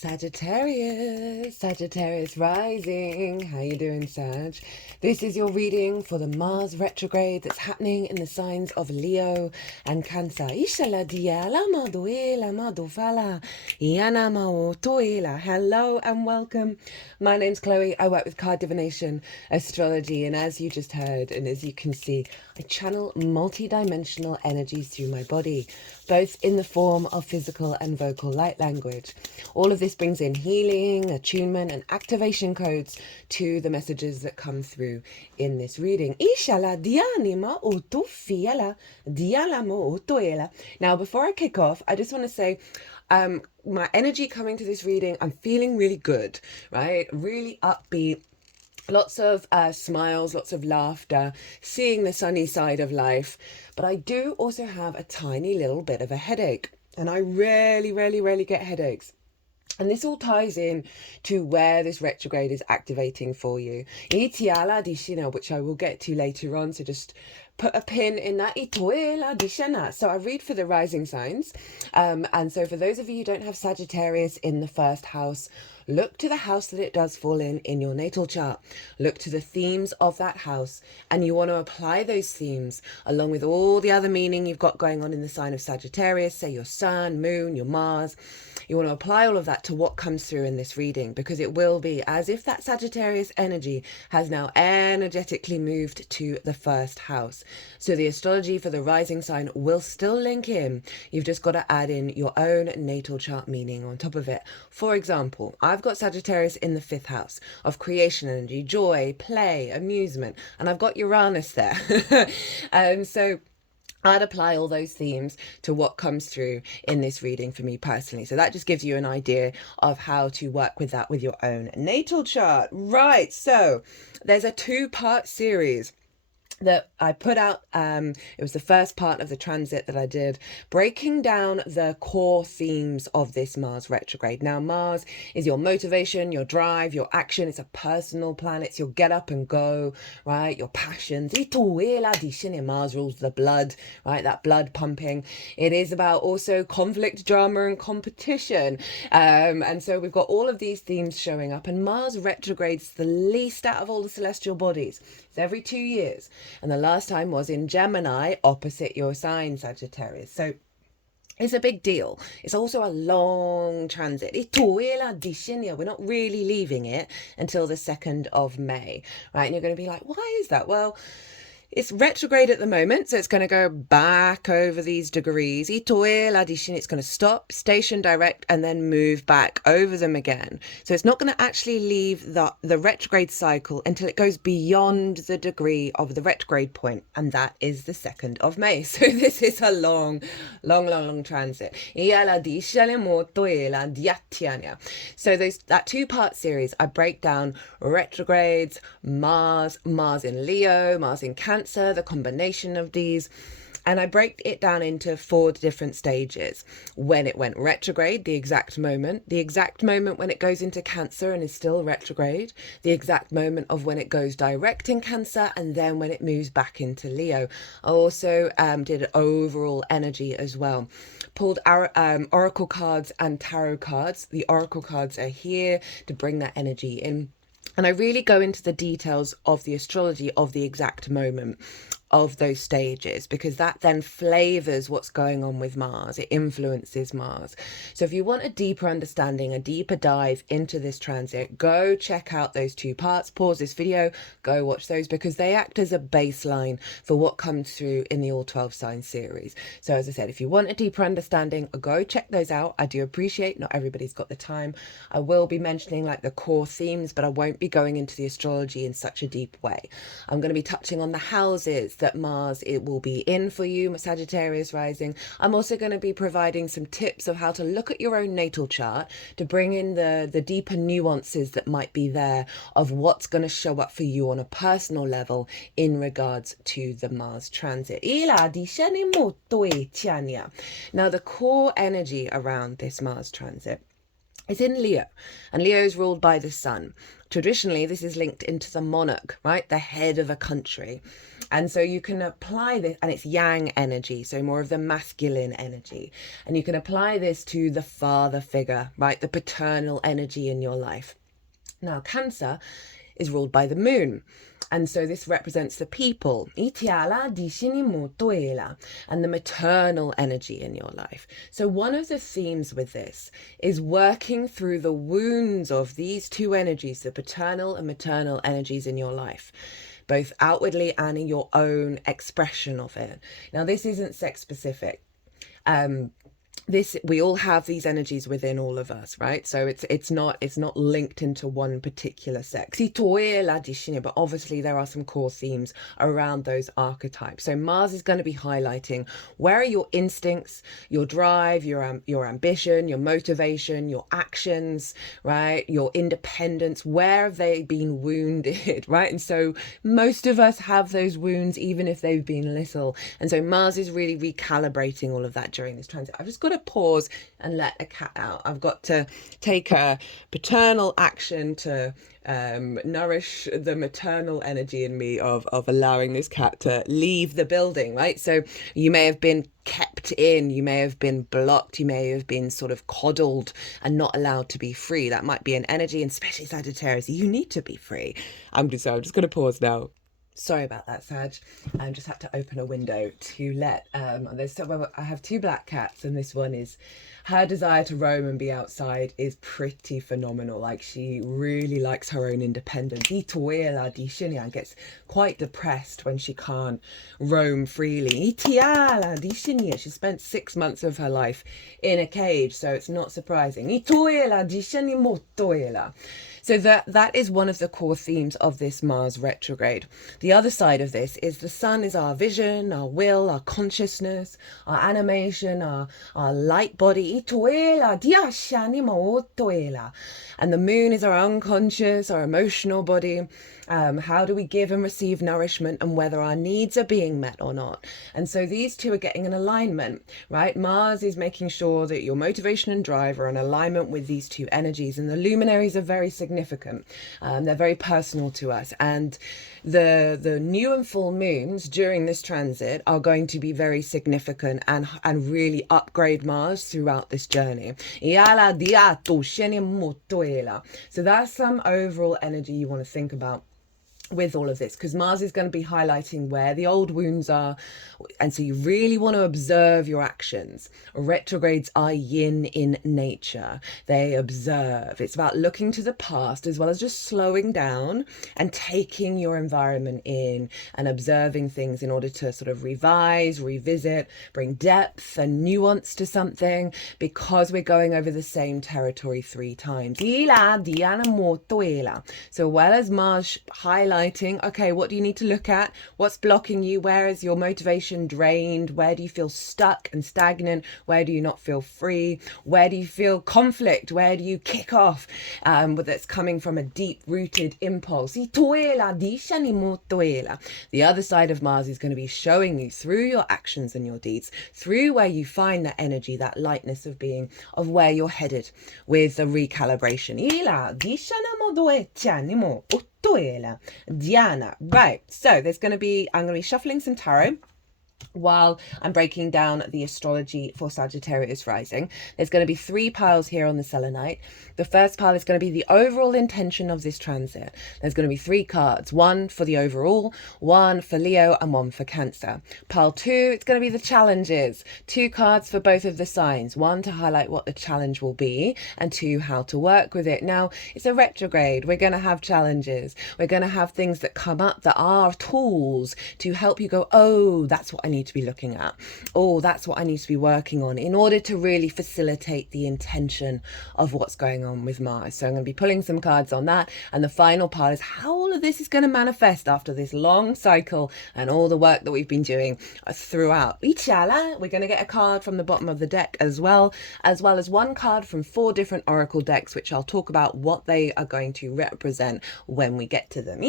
Sagittarius rising. How you doing, Sag? This is your reading for the Mars retrograde that's happening in the signs of Leo and Cancer. Hello and welcome. My name's Chloe. I work with card divination, astrology, and as you just heard, and as you can see, I channel multi-dimensional energies through my body, both in the form of physical and vocal light language. All of this brings in healing, attunement, and activation codes to the messages that come through in this reading. Now, before I kick off, I just want to say, my energy coming to this reading, I'm feeling really good, right? Really upbeat. Lots of smiles, lots of laughter, seeing the sunny side of life. But I do also have a tiny little bit of a headache. And I rarely get headaches. And this all ties in to where this retrograde is activating for you. Which I will get to later on. So just put a pin in that. So I read for the rising signs. And so for those of you who don't have Sagittarius in the first house, look to the house that it does fall in your natal chart. Look to the themes of that house, and you want to apply those themes along with all the other meaning you've got going on in the sign of Sagittarius, say your sun, moon, your Mars. You want to apply all of that to what comes through in this reading, because it will be as if that Sagittarius energy has now energetically moved to the first house. So the astrology for the rising sign will still link in. You've just got to add in your own natal chart meaning on top of it. For example, I've got Sagittarius in the 5th house of creation energy, joy, play, amusement, and I've got Uranus there. So I'd apply all those themes to what comes through in this reading for me personally. So that just gives you an idea of how to work with that with your own natal chart. Right, so there's a 2-part series that I put out. It was the first part of the transit that I did, breaking down the core themes of this Mars retrograde. Now, Mars is your motivation, your drive, your action. It's a personal planet. It's your get up and go, right? Your passions. Mars rules the blood, right? That blood pumping. It is about also conflict, drama, and competition. And so we've got all of these themes showing up, and Mars retrogrades the least out of all the celestial bodies. It's every 2 years. And the last time was in Gemini, opposite your sign, Sagittarius. So it's a big deal. It's also a long transit. We're not really leaving it until the 2nd of May, right? And you're going to be like, why is that? Well, it's retrograde at the moment, so it's going to go back over these degrees. It's going to stop, station direct, and then move back over them again. So it's not going to actually leave the retrograde cycle until it goes beyond the degree of the retrograde point, and that is the 2nd of May. So this is a long transit. So that 2-part series, I break down retrogrades, Mars in Leo, Mars in Cancer, the combination of these, and I break it down into 4 different stages. When it went retrograde, the exact moment when it goes into Cancer and is still retrograde, the exact moment of when it goes direct in Cancer, and then when it moves back into Leo. I also did overall energy as well. Pulled oracle cards and tarot cards. The oracle cards are here to bring that energy in. And I really go into the details of the astrology of the exact moment of those stages, because that then flavors what's going on with Mars. It influences Mars. So if you want a deeper understanding, a deeper dive into this transit, go check out those 2 parts. Pause this video, go watch those, because they act as a baseline for what comes through in the All 12 Signs series. So as I said, if you want a deeper understanding, go check those out. I do appreciate not everybody's got the time. I will be mentioning like the core themes, but I won't be going into the astrology in such a deep way. I'm going to be touching on the houses that Mars it will be in for you, Sagittarius rising. I'm also going to be providing some tips of how to look at your own natal chart to bring in the deeper nuances that might be there of what's going to show up for you on a personal level in regards to the Mars transit. Now, the core energy around this Mars transit It's in Leo, and Leo is ruled by the sun. Traditionally, this is linked into the monarch, right? The head of a country. And so you can apply this, and it's yang energy, so more of the masculine energy. And you can apply this to the father figure, right? The paternal energy in your life. Now, Cancer is ruled by the moon. And so this represents the people, and the maternal energy in your life. So one of the themes with this is working through the wounds of these two energies, the paternal and maternal energies in your life, both outwardly and in your own expression of it. Now, this isn't sex specific. We all have these energies within all of us, right? So it's not linked into one particular sex. But obviously there are some core themes around those archetypes. So Mars is going to be highlighting where are your instincts, your drive, your ambition, your motivation, your actions, right? Your independence. Where have they been wounded, right? And so most of us have those wounds, even if they've been little. And so Mars is really recalibrating all of that during this transit. I've just got to pause and let a cat out. I've got to take a paternal action to nourish the maternal energy in me of allowing this cat to leave the building, right? So you may have been kept in, you may have been blocked, you may have been sort of coddled and not allowed to be free. That might be an energy, and especially Sagittarius, you need to be free. I'm just going to pause now. Sorry about that, Sag. I just had to open a window to let, I have two black cats, and this one is, her desire to roam and be outside is pretty phenomenal. Like, she really likes her own independence. And gets quite depressed when she can't roam freely. She spent 6 months of her life in a cage, so it's not surprising. So that is one of the core themes of this Mars retrograde. The other side of this is the sun is our vision, our will, our consciousness, our animation, our light body. And the moon is our unconscious, our emotional body. How do we give and receive nourishment, and whether our needs are being met or not. And so these two are getting an alignment, right? Mars is making sure that your motivation and drive are in alignment with these two energies, and the luminaries are very significant. They're very personal to us, and the new and full moons during this transit are going to be very significant and really upgrade Mars throughout this journey. So that's some overall energy you want to think about with all of this, because Mars is going to be highlighting where the old wounds are, and so you really want to observe your actions. Retrogrades are yin in nature. They observe. It's about looking to the past as well as just slowing down and taking your environment in and observing things in order to sort of revise, revisit, bring depth and nuance to something, because we're going over the same territory 3 times. So while as Mars highlighting, okay, what do you need to look at? What's blocking you? Where is your motivation drained? Where do you feel stuck and stagnant? Where do you not feel free? Where do you feel conflict? Where do you kick off? That's coming from a deep-rooted impulse. The other side of Mars is going to be showing you through your actions and your deeds, through where you find that energy, that lightness of being, of where you're headed with the recalibration. Diana. Right, so I'm going to be shuffling some tarot while I'm breaking down the astrology for Sagittarius rising. There's going to be 3 piles here on the selenite. The first pile is going to be the overall intention of this transit. There's going to be 3 cards, 1 for the overall, 1 for Leo, and 1 for Cancer. Pile 2, it's going to be the challenges. 2 cards for both of the signs, 1 to highlight what the challenge will be, and 2 how to work with it. Now, it's a retrograde. We're going to have challenges. We're going to have things that come up that are tools to help you go, oh, that's what I need to be looking at. Oh, that's what I need to be working on in order to really facilitate the intention of what's going on with Mars. So I'm going to be pulling some cards on that. And the final part is how all of this is going to manifest after this long cycle and all the work that we've been doing throughout. We're going to get a card from the bottom of the deck as well as 1 card from 4 different oracle decks, which I'll talk about what they are going to represent when we get to them.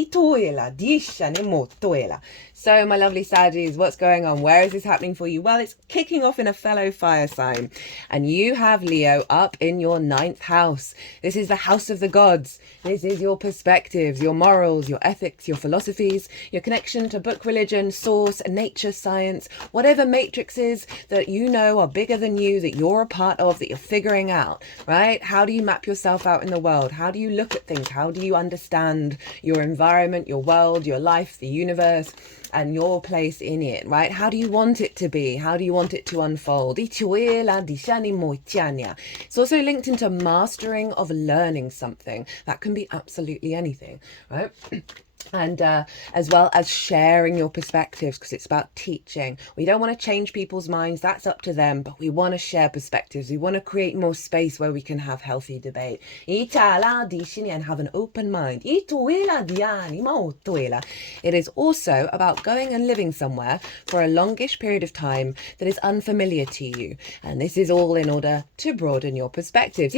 So my lovely Saggies, what's going on? Where is this happening for you? Well, it's kicking off in a fellow fire sign. And you have Leo up in your 9th house. This is the house of the gods. This is your perspectives, your morals, your ethics, your philosophies, your connection to book, religion, source, nature, science, whatever matrices that you know are bigger than you, that you're a part of, that you're figuring out, right? How do you map yourself out in the world? How do you look at things? How do you understand your environment, your world, your life, the universe, and your place in it, right? How do you want it to be? How do you want it to unfold? It's also linked into mastering of learning something. That can be absolutely anything, right? And as well as sharing your perspectives, because it's about teaching. We don't want to change people's minds, that's up to them, but we want to share perspectives. We want to create more space where we can have healthy debate and have an open mind. It is also about going and living somewhere for a longish period of time that is unfamiliar to you, and this is all in order to broaden your perspectives.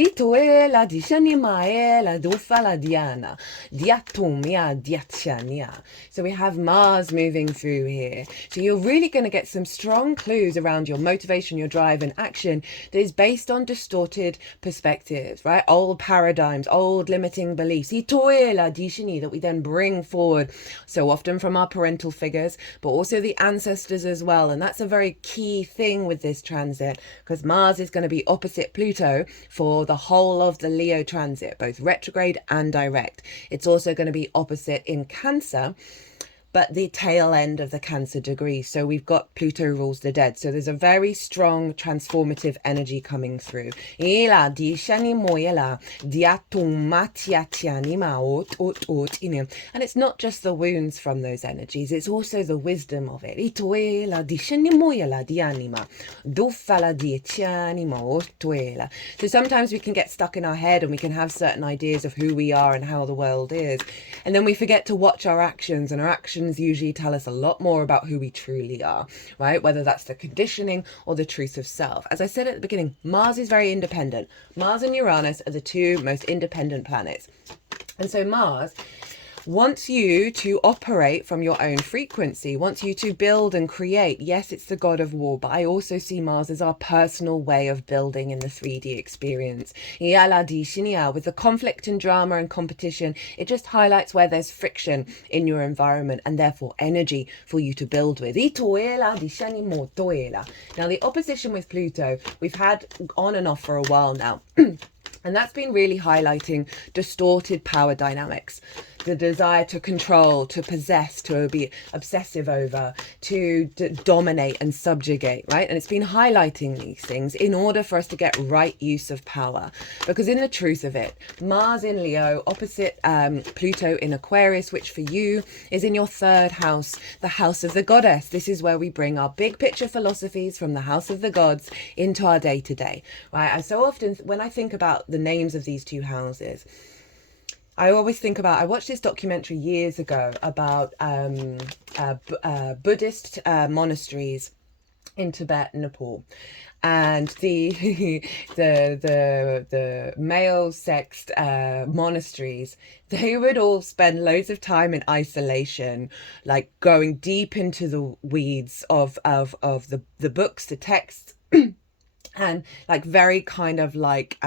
So we have Mars moving through here. So you're really going to get some strong clues around your motivation, your drive and action that is based on distorted perspectives, right? Old paradigms, old limiting beliefs that we then bring forward so often from our parental figures, but also the ancestors as well. And that's a very key thing with this transit, because Mars is going to be opposite Pluto for the whole of the Leo transit, both retrograde and direct. It's also going to be opposite in Cancer, but the tail end of the Cancer degree. So we've got Pluto rules the dead. So there's a very strong transformative energy coming through. And it's not just the wounds from those energies, it's also the wisdom of it. So sometimes we can get stuck in our head and we can have certain ideas of who we are and how the world is. And then we forget to watch our actions, and our actions usually tell us a lot more about who we truly are, right? Whether that's the conditioning or the truth of self. As I said at the beginning, Mars is very independent. Mars and Uranus are the two most independent planets. And so Mars wants you to operate from your own frequency, wants you to build and create. Yes, it's the god of war, but I also see Mars as our personal way of building in the 3D experience. With the conflict and drama and competition, it just highlights where there's friction in your environment and therefore energy for you to build with. Now, the opposition with Pluto, we've had on and off for a while now. And that's been really highlighting distorted power dynamics, the desire to control, to possess, to be obsessive over, to dominate and subjugate, right? And it's been highlighting these things in order for us to get right use of power. Because in the truth of it, Mars in Leo, opposite Pluto in Aquarius, which for you is in your 3rd house, the house of the goddess. This is where we bring our big picture philosophies from the house of the gods into our day-to-day, right? And so often when I think about the names of these two houses, I always think about, I watched this documentary years ago about Buddhist monasteries in Tibet and Nepal, and the male sexed monasteries, they would all spend loads of time in isolation, like going deep into the weeds of the books, the texts, and like very kind of like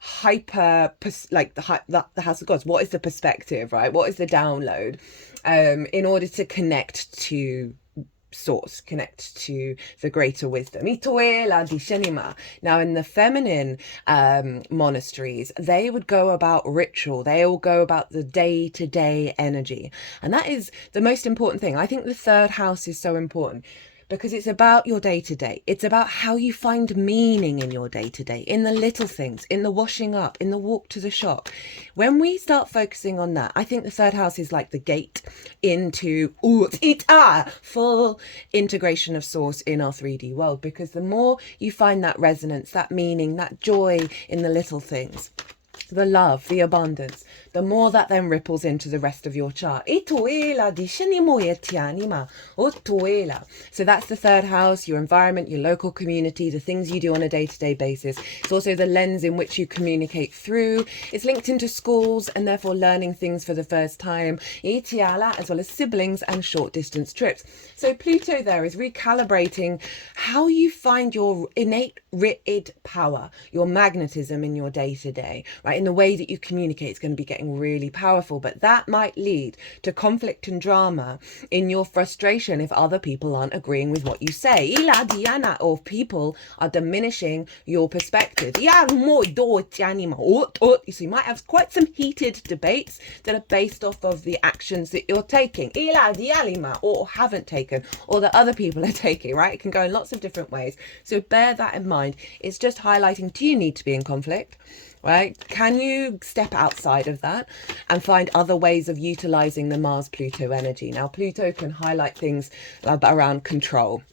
hyper, like the House of Gods. What is the perspective, right? What is the download, in order to connect to source, connect to the greater wisdom. Now in the feminine monasteries, they would go about ritual, they all go about the day-to-day energy, and that is the most important thing. I think the 3rd house is so important because it's about your day-to-day. It's about how you find meaning in your day-to-day, in the little things, in the washing up, in the walk to the shop. When we start focusing on that, I think the 3rd house is like the gate into full integration of source in our 3D world, because the more you find that resonance, that meaning, that joy in the little things, the love, the abundance, the more that then ripples into the rest of your chart. So that's the third house, your environment, your local community, the things you do on a day-to-day basis. It's also the lens in which you communicate through. It's linked into schools and therefore learning things for the first time, as well as siblings and short distance trips. So Pluto there is recalibrating how you find your innate written power, your magnetism in your day-to-day, right? In the way that you communicate, it's going to be getting really powerful, but that might lead to conflict and drama in your frustration if other people aren't agreeing with what you say, or people are diminishing your perspective. So you might have quite some heated debates that are based off of the actions that you're taking, or haven't taken, or that other people are taking, right? It can go in lots of different ways. So bear that in mind. It's just highlighting, do you need to be in conflict? Right? Can you step outside of that and find other ways of utilizing the Mars-Pluto energy? Now, Pluto can highlight things around control.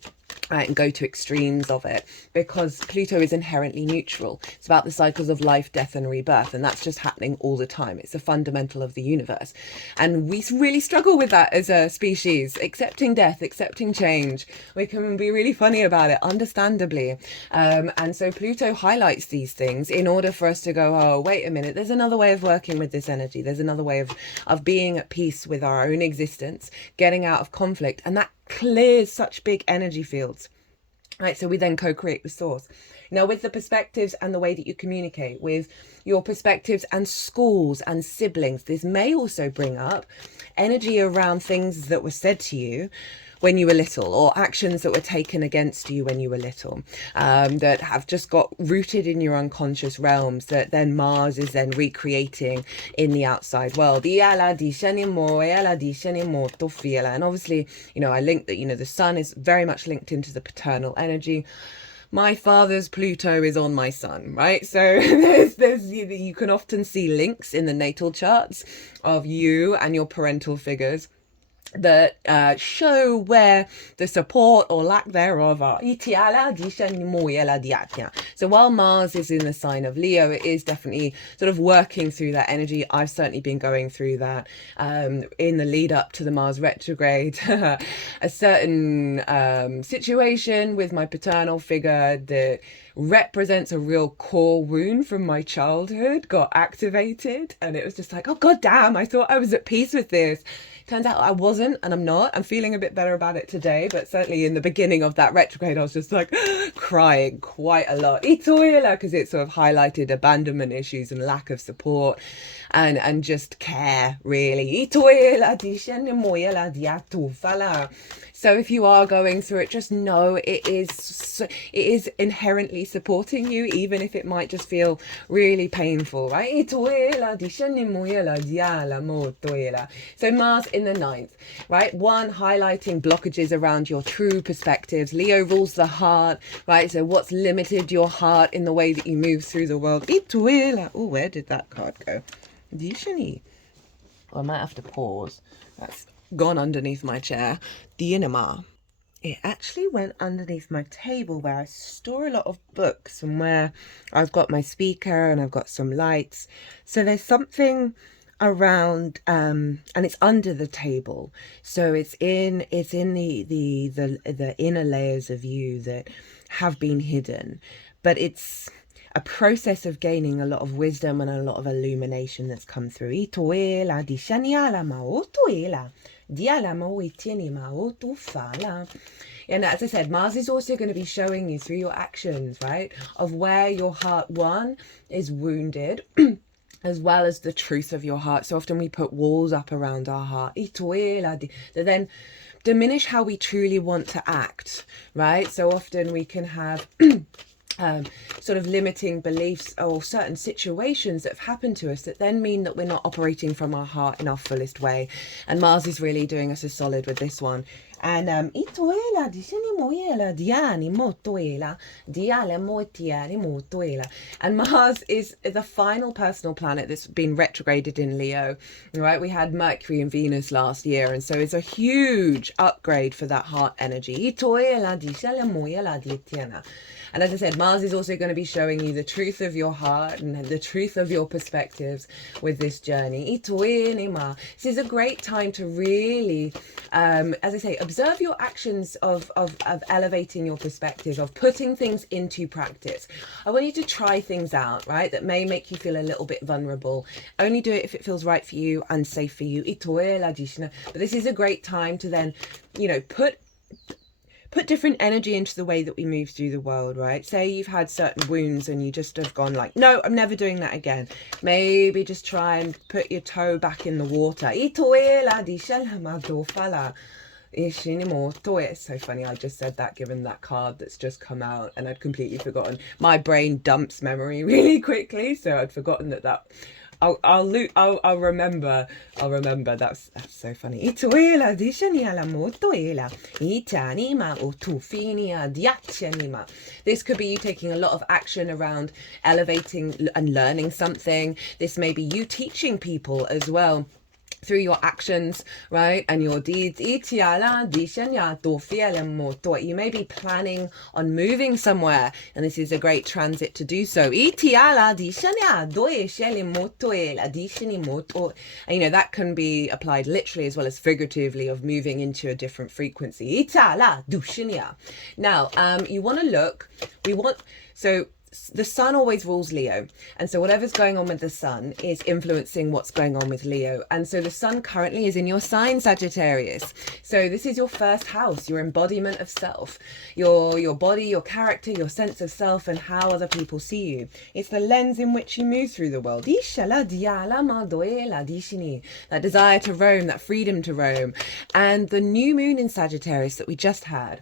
Right, and go to extremes of it, because Pluto is inherently neutral. It's about the cycles of life, death and rebirth, and that's just happening all the time. It's a fundamental of the universe, and we really struggle with that as a species, accepting death, accepting change. We can be really funny about it, understandably, and so Pluto highlights these things in order for us to go, oh, wait a minute, there's another way of working with this energy, there's another way of being at peace with our own existence, getting out of conflict, and that clears such big energy fields, right? So we then co-create the source. Now, with the perspectives and the way that you communicate with your perspectives and schools and siblings, this may also bring up energy around things that were said to you when you were little, or actions that were taken against you when you were little, that have just got rooted in your unconscious realms, that then Mars is then recreating in the outside world. And obviously, I linked that, the sun is very much linked into the paternal energy. My father's Pluto is on my sun, right? So you can often see links in the natal charts of you and your parental figures that show where the support or lack thereof are. So while Mars is in the sign of Leo, it is definitely sort of working through that energy. I've certainly been going through that in the lead up to the Mars retrograde. A certain situation with my paternal figure that represents a real core wound from my childhood got activated, and it was just like, oh god damn, I thought I was at peace with this. Turns out I wasn't, and I'm not. I'm feeling a bit better about it today, but certainly in the beginning of that retrograde I was just like crying quite a lot, because it sort of highlighted abandonment issues and lack of support and just care, really. So if you are going through it, just know it is inherently supporting you, even if it might just feel really painful, right? So Mars in the ninth, right? One, highlighting blockages around your true perspectives. Leo rules the heart, right? So what's limited your heart in the way that you move through the world? Oh, where did that card go? I might have to pause. That's gone underneath my chair. Dinama. It actually went underneath my table where I store a lot of books and where I've got my speaker and I've got some lights. So there's something around and it's under the table. So it's in the inner layers of you that have been hidden. But it's a process of gaining a lot of wisdom and a lot of illumination that's come through. And as I said, Mars is also going to be showing you through your actions, right, of where your heart, one, is wounded, as well as the truth of your heart. So often we put walls up around our heart that then diminish how we truly want to act, right? So often we can have sort of limiting beliefs or certain situations that have happened to us that then mean that we're not operating from our heart in our fullest way. And Mars is really doing us a solid with this one. And itoela dishini moela diani motoela diale motiani motoela. And Mars is the final personal planet that's been retrograded in Leo, right? We had Mercury and Venus last year, and so it's a huge upgrade for that heart energy. Itoela dishale moela dietiana. And as I said, Mars is also going to be showing you the truth of your heart and the truth of your perspectives with this journey. This is a great time to really, as I say, observe your actions of elevating your perspective, of putting things into practice. I want you to try things out, right, that may make you feel a little bit vulnerable. Only do it if it feels right for you and safe for you. But this is a great time to then, put different energy into the way that we move through the world, right? Say you've had certain wounds and you just have gone like, no, I'm never doing that again. Maybe just try and put your toe back in the water. It's so funny, I just said that given that card that's just come out and I'd completely forgotten. My brain dumps memory really quickly, so I'd forgotten that I'll remember. That's so funny. This could be you taking a lot of action around elevating and learning something. This may be you teaching people as well through your actions, right, and your deeds. You may be planning on moving somewhere, and this is a great transit to do so. And that can be applied literally as well as figuratively, of moving into a different frequency. Now, you want to look, so the sun always rules Leo, and so whatever's going on with the sun is influencing what's going on with Leo. And so the sun currently is in your sign, Sagittarius. So this is your first house, your embodiment of self, your body, your character, your sense of self, and how other people see you. It's the lens in which you move through the world. That desire to roam, that freedom to roam. And the new moon in Sagittarius that we just had,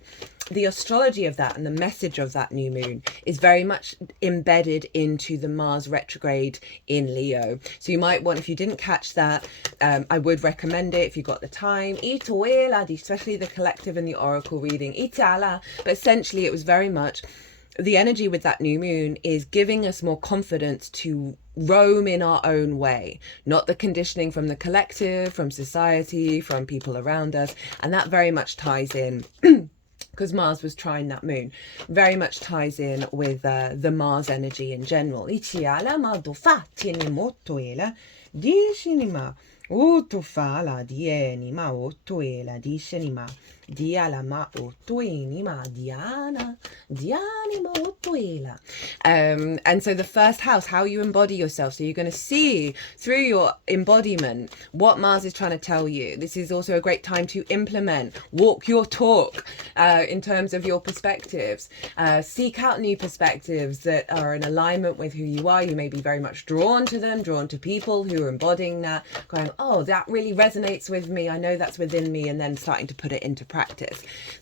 the astrology of that and the message of that new moon is very much embedded into the Mars retrograde in Leo. So you might want, if you didn't catch that, I would recommend it if you got the time, especially the collective and the oracle reading. But essentially it was very much the energy with that new moon is giving us more confidence to roam in our own way, not the conditioning from the collective, from society, from people around us. And that very much ties in because Mars was trying that moon, very much ties in with the Mars energy in general. And so the first house, how you embody yourself. So you're going to see through your embodiment what Mars is trying to tell you. This is also a great time to implement, walk your talk in terms of your perspectives. Seek out new perspectives that are in alignment with who you are. You may be very much drawn to them, drawn to people who are embodying that, going, oh, that really resonates with me. I know that's within me, and then starting to put it into practice.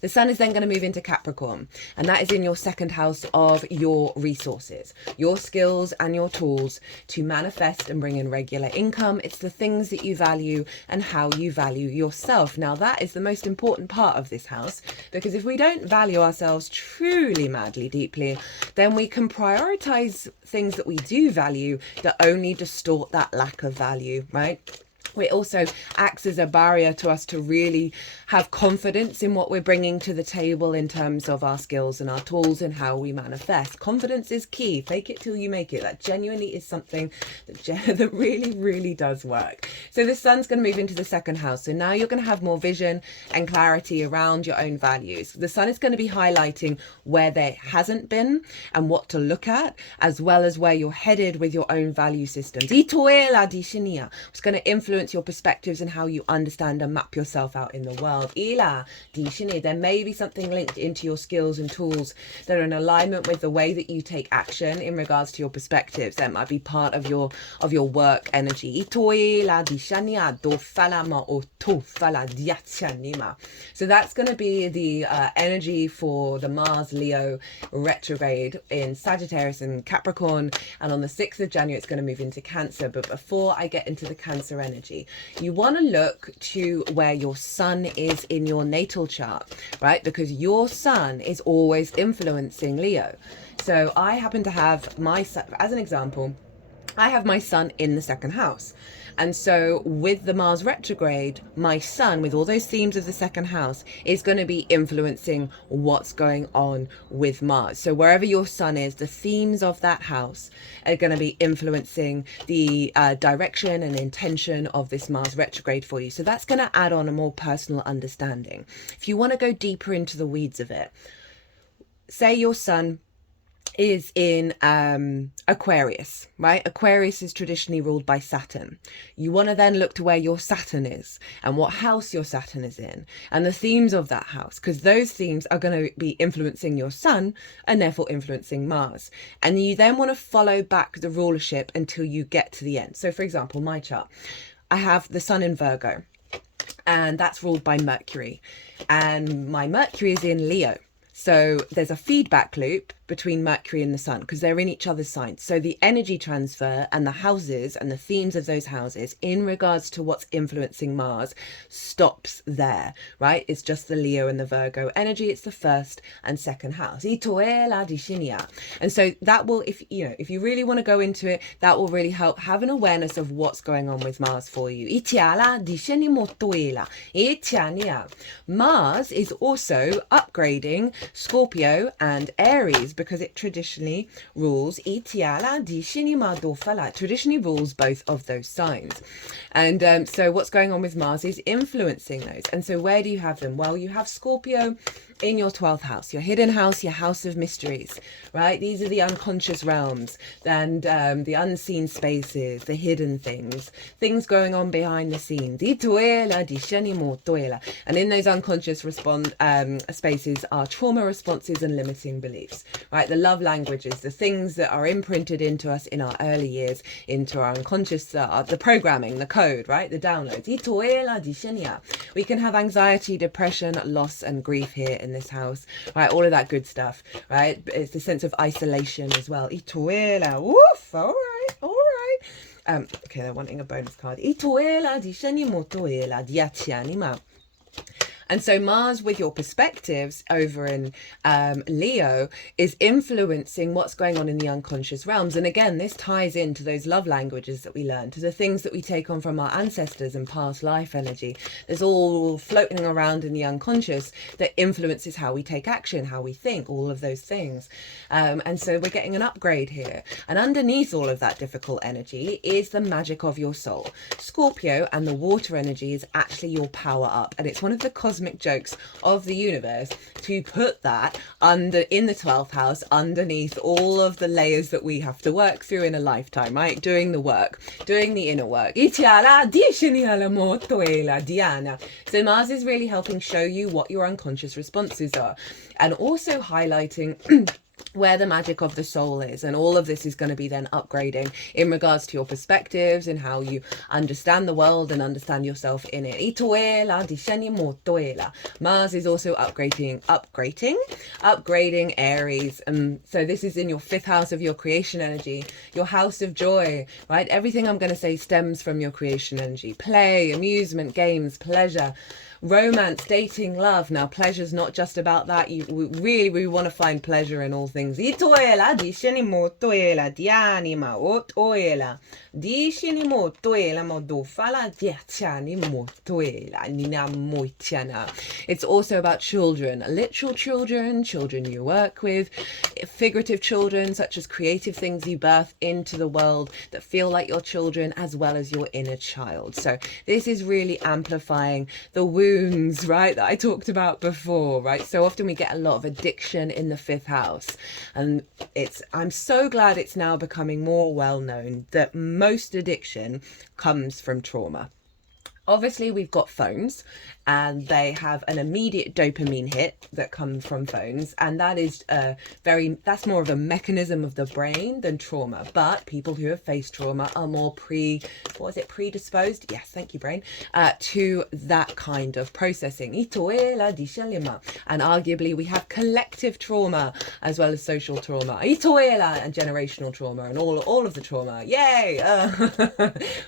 The sun is then going to move into Capricorn, and that is in your second house of your resources, your skills and your tools to manifest and bring in regular income. It's the things that you value and how you value yourself. Now, that is the most important part of this house, because if we don't value ourselves truly, madly, deeply, then we can prioritize things that we do value that only distort that lack of value, right? It also acts as a barrier to us to really have confidence in what we're bringing to the table in terms of our skills and our tools and how we manifest. Confidence is key. Fake it till you make it. That genuinely is something that really, really does work. So the sun's going to move into the second house. So now you're going to have more vision and clarity around your own values. The sun is going to be highlighting where there hasn't been and what to look at, as well as where you're headed with your own value systems. It's going to influence your perspectives and how you understand and map yourself out in the world. There may be something linked into your skills and tools that are in alignment with the way that you take action in regards to your perspectives. That might be part of your work energy. So that's going to be the energy for the Mars Leo retrograde in Sagittarius and Capricorn, and on the 6th of January it's going to move into Cancer. But before I get into the Cancer energy, energy. You want to look to where your sun is in your natal chart, right? Because your sun is always influencing Leo. So I happen to have my sun, as an example, I have my sun in the second house. And so with the Mars retrograde, my sun, with all those themes of the second house, is going to be influencing what's going on with Mars. So wherever your sun is, the themes of that house are going to be influencing the direction and intention of this Mars retrograde for you. So that's going to add on a more personal understanding. If you want to go deeper into the weeds of it, say your sun is in Aquarius, right? Aquarius is traditionally ruled by Saturn. You want to then look to where your Saturn is and what house your Saturn is in and the themes of that house, because those themes are going to be influencing your sun and therefore influencing Mars. And you then want to follow back the rulership until you get to the end. So for example, my chart, I have the sun in Virgo, and that's ruled by Mercury, and my Mercury is in Leo. So there's a feedback loop between Mercury and the sun because they're in each other's signs. So the energy transfer and the houses and the themes of those houses in regards to what's influencing Mars stops there, right? It's just the Leo and the Virgo energy. It's the first and second house. And so that will, if you really want to go into it, that will really help have an awareness of what's going on with Mars for you. Mars is also upgrading Scorpio and Aries because it traditionally rules traditionally rules both of those signs. And so what's going on with Mars is influencing those. And so where do you have them? Well, you have Scorpio in your 12th house, your hidden house, your house of mysteries, right? These are the unconscious realms and the unseen spaces, the hidden things going on behind the scenes. And in those unconscious spaces are trauma responses and limiting beliefs, right? The love languages, the things that are imprinted into us in our early years, into our unconscious, the programming, the code, right? The downloads. We can have anxiety, depression, loss and grief here in this house, right? All of that good stuff, right? It's the sense of isolation as well. Woof, all right. Okay, they're wanting a bonus card. And so Mars, with your perspectives over in Leo, is influencing what's going on in the unconscious realms. And again, this ties into those love languages that we learn, to the things that we take on from our ancestors and past life energy. There's all floating around in the unconscious that influences how we take action, how we think, all of those things. And so we're getting an upgrade here. And underneath all of that difficult energy is the magic of your soul. Scorpio and the water energy is actually your power up. And it's one of the cosmic jokes of the universe to put that in the 12th house underneath all of the layers that we have to work through in a lifetime, right? Doing the work, doing the inner work. So Mars is really helping show you what your unconscious responses are, and also highlighting where the magic of the soul is. And all of this is going to be then upgrading in regards to your perspectives and how you understand the world and understand yourself in it. Mars is also upgrading Aries. So this is in your 5th house of your creation energy, your house of joy, right? Everything I'm going to say stems from your creation energy. Play, amusement, games, pleasure, romance, dating, love. Now, pleasure's not just about that. We want to find pleasure in all things. And it's also about children, literal children you work with, figurative children, such as creative things you birth into the world that feel like your children, as well as your inner child. So this is really amplifying the wounds, right, that I talked about before, right? So often we get a lot of addiction in the 5th house, and I'm so glad it's now becoming more well known that most addiction comes from trauma. Obviously, we've got phones and they have an immediate dopamine hit that comes from phones, and that is that's more of a mechanism of the brain than trauma. But people who have faced trauma are more predisposed, yes, thank you brain, to that kind of processing. And arguably we have collective trauma as well as social trauma, and generational trauma, and all of the trauma. Yay!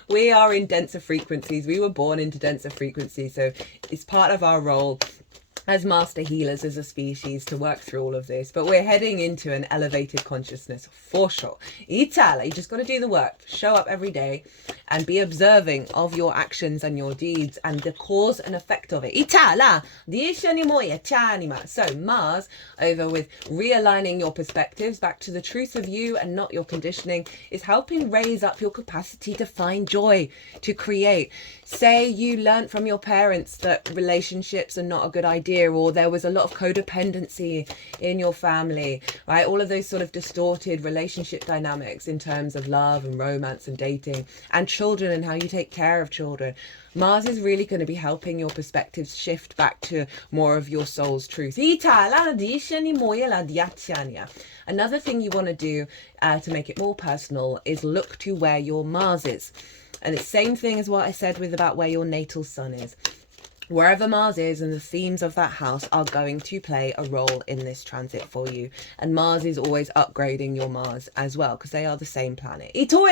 We are in denser frequencies. We were born into denser frequencies, so it's part of our role as master healers as a species to work through all of this. But we're heading into an elevated consciousness for sure. Itala, you just got to do the work, show up every day and be observing of your actions and your deeds and the cause and effect of it. Itala, so Mars, over with realigning your perspectives back to the truth of you and not your conditioning, is helping raise up your capacity to find joy, to create. Say you learnt from your parents that relationships are not a good idea, or there was a lot of codependency in your family, right? All of those sort of distorted relationship dynamics in terms of love and romance and dating and children and how you take care of children. Mars is really going to be helping your perspectives shift back to more of your soul's truth. Another thing you want to do to make it more personal is look to where your Mars is. And it's the same thing as what I said about where your natal sun is. Wherever Mars is and the themes of that house are going to play a role in this transit for you. And Mars is always upgrading your Mars as well, because they are the same planet. So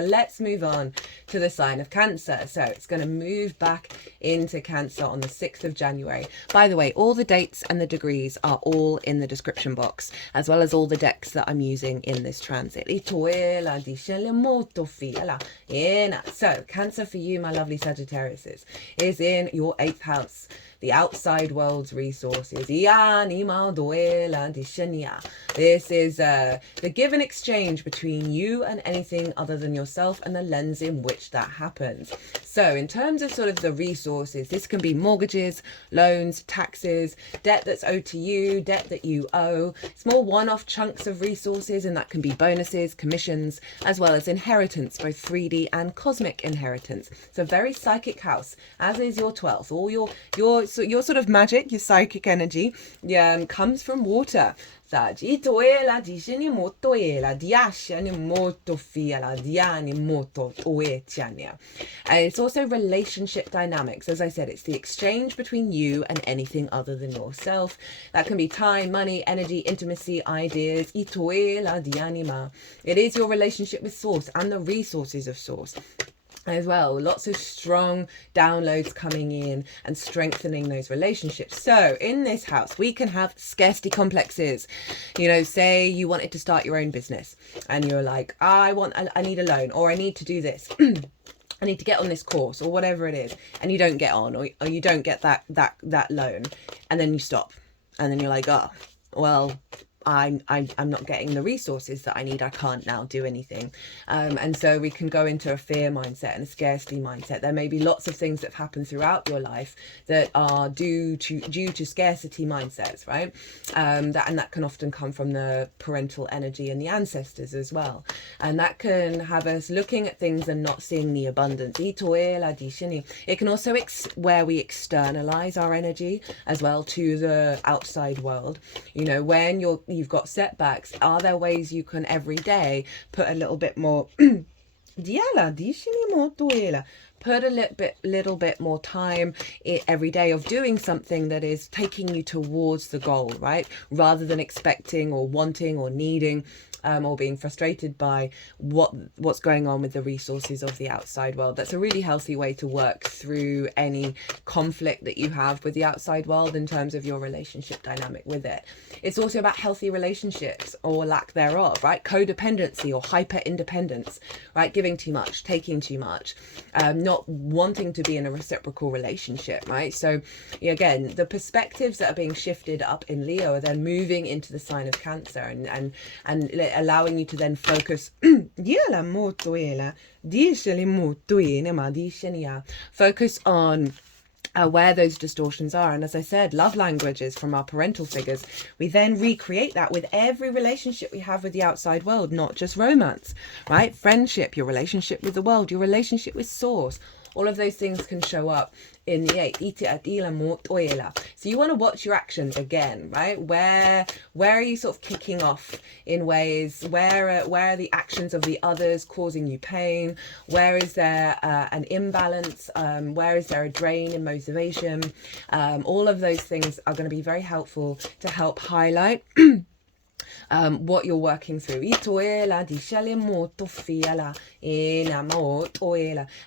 let's move on to the sign of Cancer. So it's going to move back into Cancer on the 6th of January. By the way, all the dates and the degrees are all in the description box, as well as all the decks that I'm using in this transit. So Cancer for you, my lovely Sagittariuses, is in your 8th house, the outside world's resources. This is the give and exchange between you and anything other than yourself, and the lens in which that happens. So in terms of sort of the resources, this can be mortgages, loans, taxes, debt that's owed to you, debt that you owe, small one-off chunks of resources, and that can be bonuses, commissions, as well as inheritance, both 3D and cosmic inheritance. It's a very psychic house, as is your 12th. All your sort of magic, your psychic energy, comes from water. And it's also relationship dynamics. As I said, it's the exchange between you and anything other than yourself. That can be time, money, energy, intimacy, ideas. It is your relationship with Source and the resources of Source as well. Lots of strong downloads coming in and strengthening those relationships. So in this house, we can have scarcity complexes. Say you wanted to start your own business and you're like, I need a loan, or I need to do this. I need to get on this course, or whatever it is, and you don't get on, or you don't get that loan, and then you stop, and then you're like, oh, well, I'm not getting the resources that I need. I can't now do anything. And so we can go into a fear mindset and a scarcity mindset. There may be lots of things that have happened throughout your life that are due to scarcity mindsets, right? That can often come from the parental energy and the ancestors as well. And that can have us looking at things and not seeing the abundance. It can also where we externalize our energy as well to the outside world. When you've got setbacks, are there ways you can every day put a little bit more put a little bit more time every day of doing something that is taking you towards the goal, right? Rather than expecting or wanting or needing or being frustrated by what's going on with the resources of the outside world. That's a really healthy way to work through any conflict that you have with the outside world in terms of your relationship dynamic with it. It's also about healthy relationships or lack thereof, right? Codependency or hyper independence, right? Giving too much, taking too much, not wanting to be in a reciprocal relationship, right? So again, the perspectives that are being shifted up in Leo are then moving into the sign of Cancer and allowing you to then focus focus on where those distortions are. And as I said, love languages from our parental figures, we then recreate that with every relationship we have with the outside world, not just romance, right? Friendship, your relationship with the world, your relationship with source. All of those things can show up in the 8th. So you want to watch your actions again, right? Where are you sort of kicking off in ways? Where are the actions of the others causing you pain? Where is there an imbalance? Where is there a drain in motivation? All of those things are going to be very helpful to help highlight what you're working through.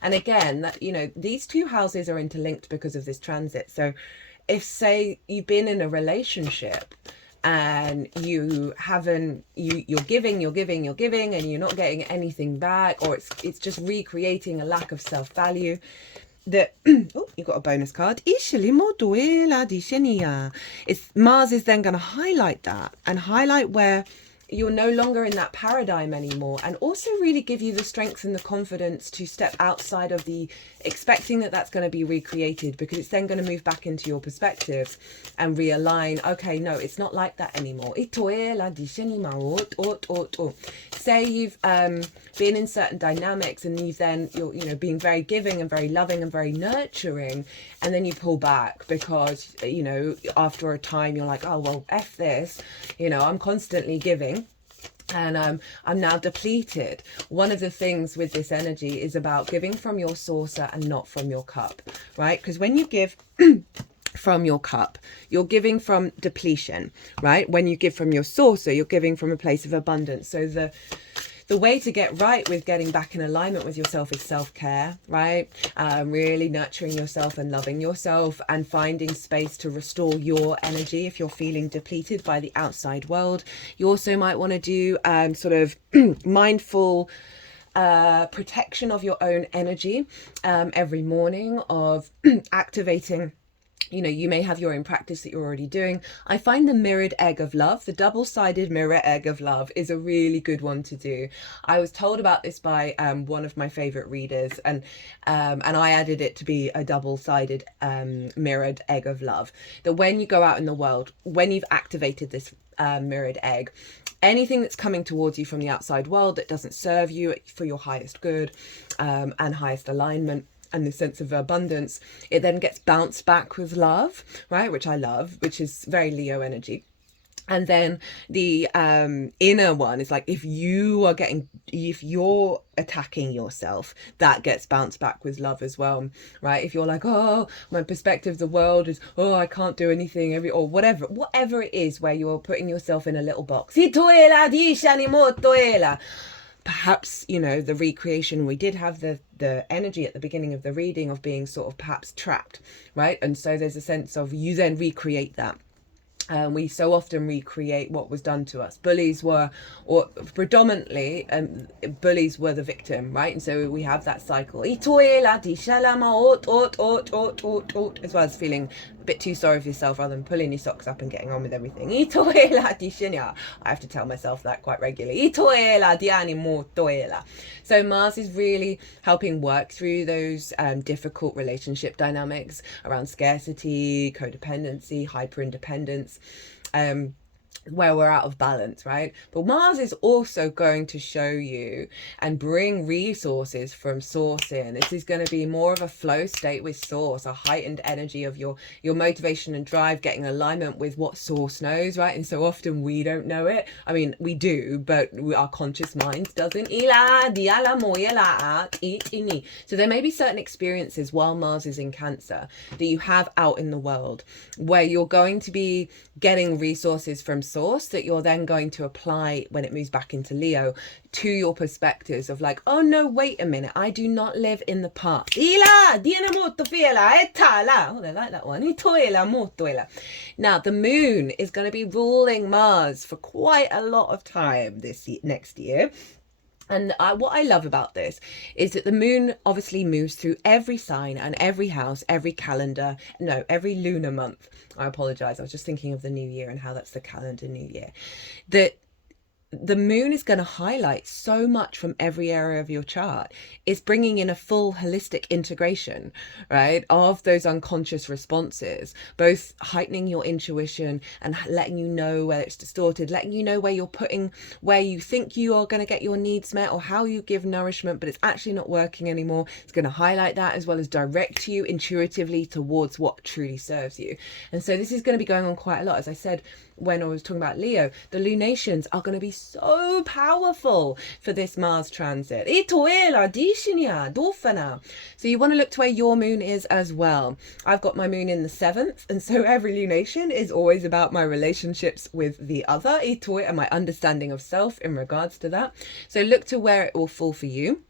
And again, that, you know, these two houses are interlinked because of this transit. So if, say, you've been in a relationship and you're giving and you're not getting anything back, or it's just recreating a lack of self-value, that oh, you got a bonus card. It's Mars is then going to highlight that and highlight where you're no longer in that paradigm anymore, and also really give you the strength and the confidence to step outside of the expecting that that's going to be recreated, because it's then going to move back into your perspectives and realign. Okay, no, it's not like that anymore. Say you've been in certain dynamics and you're being very giving and very loving and very nurturing, and then you pull back because after a time you're like, oh well, F this, I'm constantly giving and I'm now depleted. One of the things with this energy is about giving from your saucer and not from your cup, right? Because when you give from your cup, you're giving from depletion, right? When you give from your saucer, you're giving from a place of abundance. So the way to get right with getting back in alignment with yourself is self-care, right? Really nurturing yourself and loving yourself and finding space to restore your energy if you're feeling depleted by the outside world. You also might want to do sort of mindful protection of your own energy every morning, of activating. You may have your own practice that you're already doing. I find the mirrored egg of love, the double-sided mirror egg of love, is a really good one to do. I was told about this by one of my favorite readers, and I added it to be a double-sided mirrored egg of love. That when you go out in the world, when you've activated this mirrored egg, anything that's coming towards you from the outside world that doesn't serve you for your highest good and highest alignment and the sense of abundance, it then gets bounced back with love, right? Which I love, which is very Leo energy. And then the inner one is like, if you're attacking yourself, that gets bounced back with love as well, right? If you're like, oh, my perspective of the world is, oh, I can't do anything, or whatever it is, where you're putting yourself in a little box. Perhaps, the recreation, we did have the energy at the beginning of the reading of being sort of perhaps trapped, right? And so there's a sense of you then recreate that. We so often recreate what was done to us. Bullies were, or predominantly, bullies were the victim, right? And so we have that cycle. As well as feeling a bit too sorry for yourself rather than pulling your socks up and getting on with everything. I have to tell myself that quite regularly. So Mars is really helping work through those difficult relationship dynamics around scarcity, codependency, hyper-independence, where we're out of balance, right? But Mars is also going to show you and bring resources from source in. This is going to be more of a flow state with source, a heightened energy of your motivation and drive, getting alignment with what source knows, right? And so often we don't know it. I mean, we do, but our conscious mind doesn't. So there may be certain experiences while Mars is in Cancer that you have out in the world where you're going to be getting resources from source that you're then going to apply when it moves back into Leo to your perspectives of like, oh no, wait a minute, I do not live in the past. Oh, they like that one. Now the moon is going to be ruling Mars for quite a lot of time next year. And what I love about this is that the moon obviously moves through every sign and every house, every lunar month. I apologize. I was just thinking of the new year and how that's the calendar new year. That the moon is going to highlight so much from every area of your chart. It's bringing in a full holistic integration, right, of those unconscious responses, both heightening your intuition and letting you know where it's distorted, letting you know where you're putting, where you think you are going to get your needs met, or how you give nourishment, but it's actually not working anymore. It's going to highlight that, as well as direct you intuitively towards what truly serves you. And so this is going to be going on quite a lot. As I said, when I was talking about Leo, the lunations are going to be so powerful for this Mars transit. So you want to look to where your moon is as well. I've got my moon in the 7th, and so every lunation is always about my relationships with the other, and my understanding of self in regards to that. So look to where it will fall for you.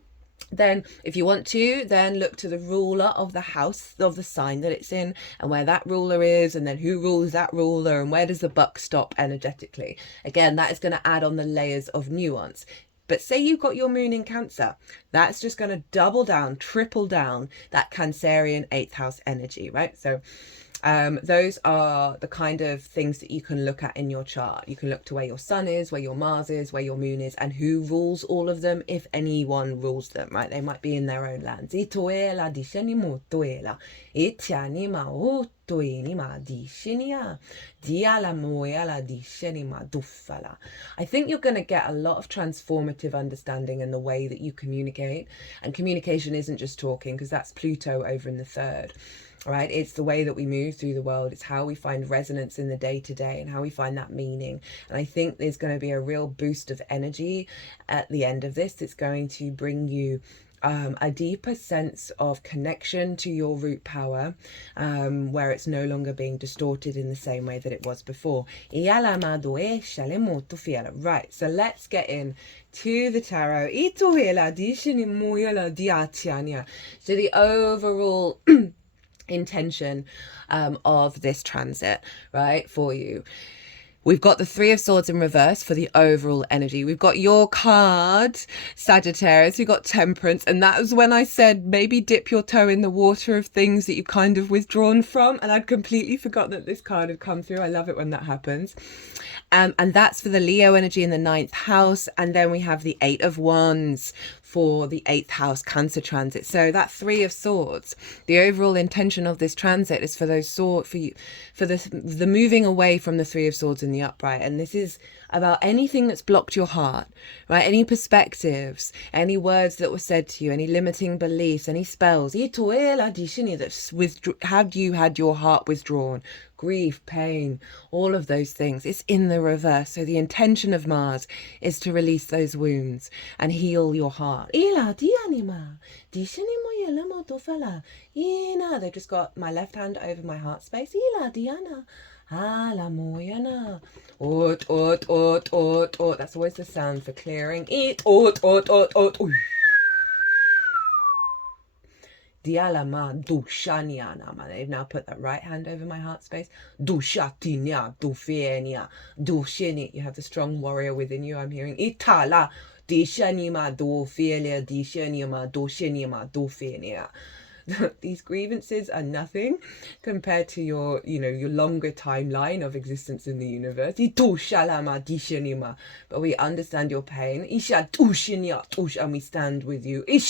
Then if you want to, then look to the ruler of the house, of the sign that it's in, and where that ruler is, and then who rules that ruler, and where does the buck stop energetically. Again, that is going to add on the layers of nuance. But say you've got your moon in Cancer, that's just going to double down, triple down that Cancerian 8th house energy, right? So those are the kind of things that you can look at in your chart. You can look to where your sun is, where your Mars is, where your moon is, and who rules all of them, if anyone rules them, right? They might be in their own lands. I think you're going to get a lot of transformative understanding in the way that you communicate. And communication isn't just talking, because that's Pluto over in the 3rd. Right, it's the way that we move through the world. It's how we find resonance in the day-to-day and how we find that meaning. And I think there's going to be a real boost of energy at the end of this. It's going to bring you a deeper sense of connection to your root power, where it's no longer being distorted in the same way that it was before. Right, so let's get in to the tarot. So the overall intention of this transit, right, for you. We've got the 3 of Swords in reverse for the overall energy. We've got your card, Sagittarius. We've got Temperance. And that was when I said maybe dip your toe in the water of things that you've kind of withdrawn from. And I'd completely forgotten that this card had come through. I love it when that happens. And that's for the Leo energy in the 9th house. And then we have the 8 of Wands for the 8th house Cancer transit. So that 3 of Swords, the overall intention of this transit is for those for the moving away from the 3 of Swords in the upright. And this is about anything that's blocked your heart, right? Any perspectives, any words that were said to you, any limiting beliefs, any spells that had you had your heart withdrawn, grief, pain, all of those things. It's in the reverse. So the intention of Mars is to release those wounds and heal your heart. They just got my left hand over my heart space. That's always the sound for clearing. They've now put that right hand over my heart space. You have the strong warrior within you. I'm hearing Itala. These grievances are nothing compared to your longer timeline of existence in the universe. But we understand your pain. And we stand with you. We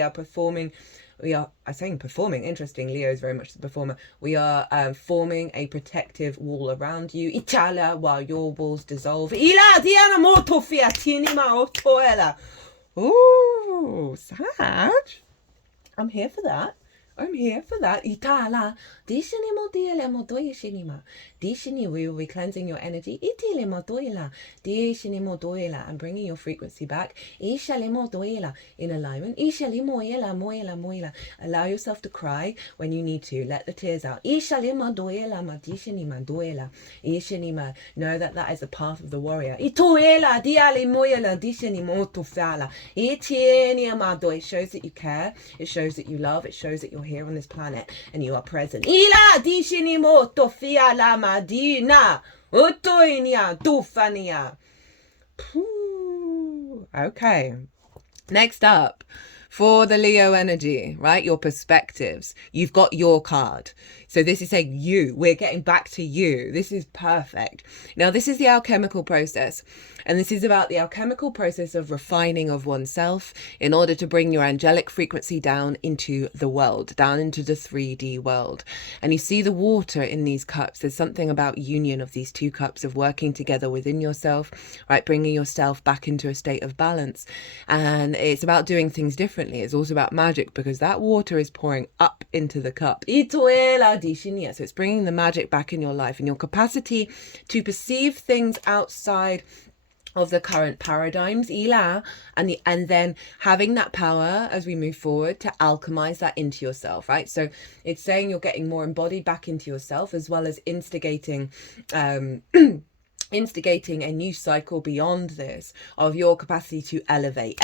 are performing. I'm saying performing, interesting, Leo is very much the performer. We are forming a protective wall around you. Itala, while your walls dissolve. Ooh, Sag. I'm here for that. Itala. We will be cleansing your energy. And bringing your frequency back. In alignment. Allow yourself to cry when you need to. Let the tears out. Know that is the path of the warrior. It shows that you care. It shows that you love. It shows that you're here on this planet and you are present. Okay. Next up, For the Leo energy, right? Your perspectives. You've got your card. So this is saying you. We're getting back to you. This is perfect. Now, this is the alchemical process. And this is about the alchemical process of refining of oneself in order to bring your angelic frequency down into the world, down into the 3D world. And you see the water in these cups. There's something about union of these two cups, of working together within yourself, right? Bringing yourself back into a state of balance. And it's about doing things differently. It's also about magic, because that water is pouring up into the cup. So it's bringing the magic back in your life and your capacity to perceive things outside of the current paradigms, and then having that power as we move forward to alchemize that into yourself, right? So it's saying you're getting more embodied back into yourself, as well as instigating instigating a new cycle beyond this of your capacity to elevate.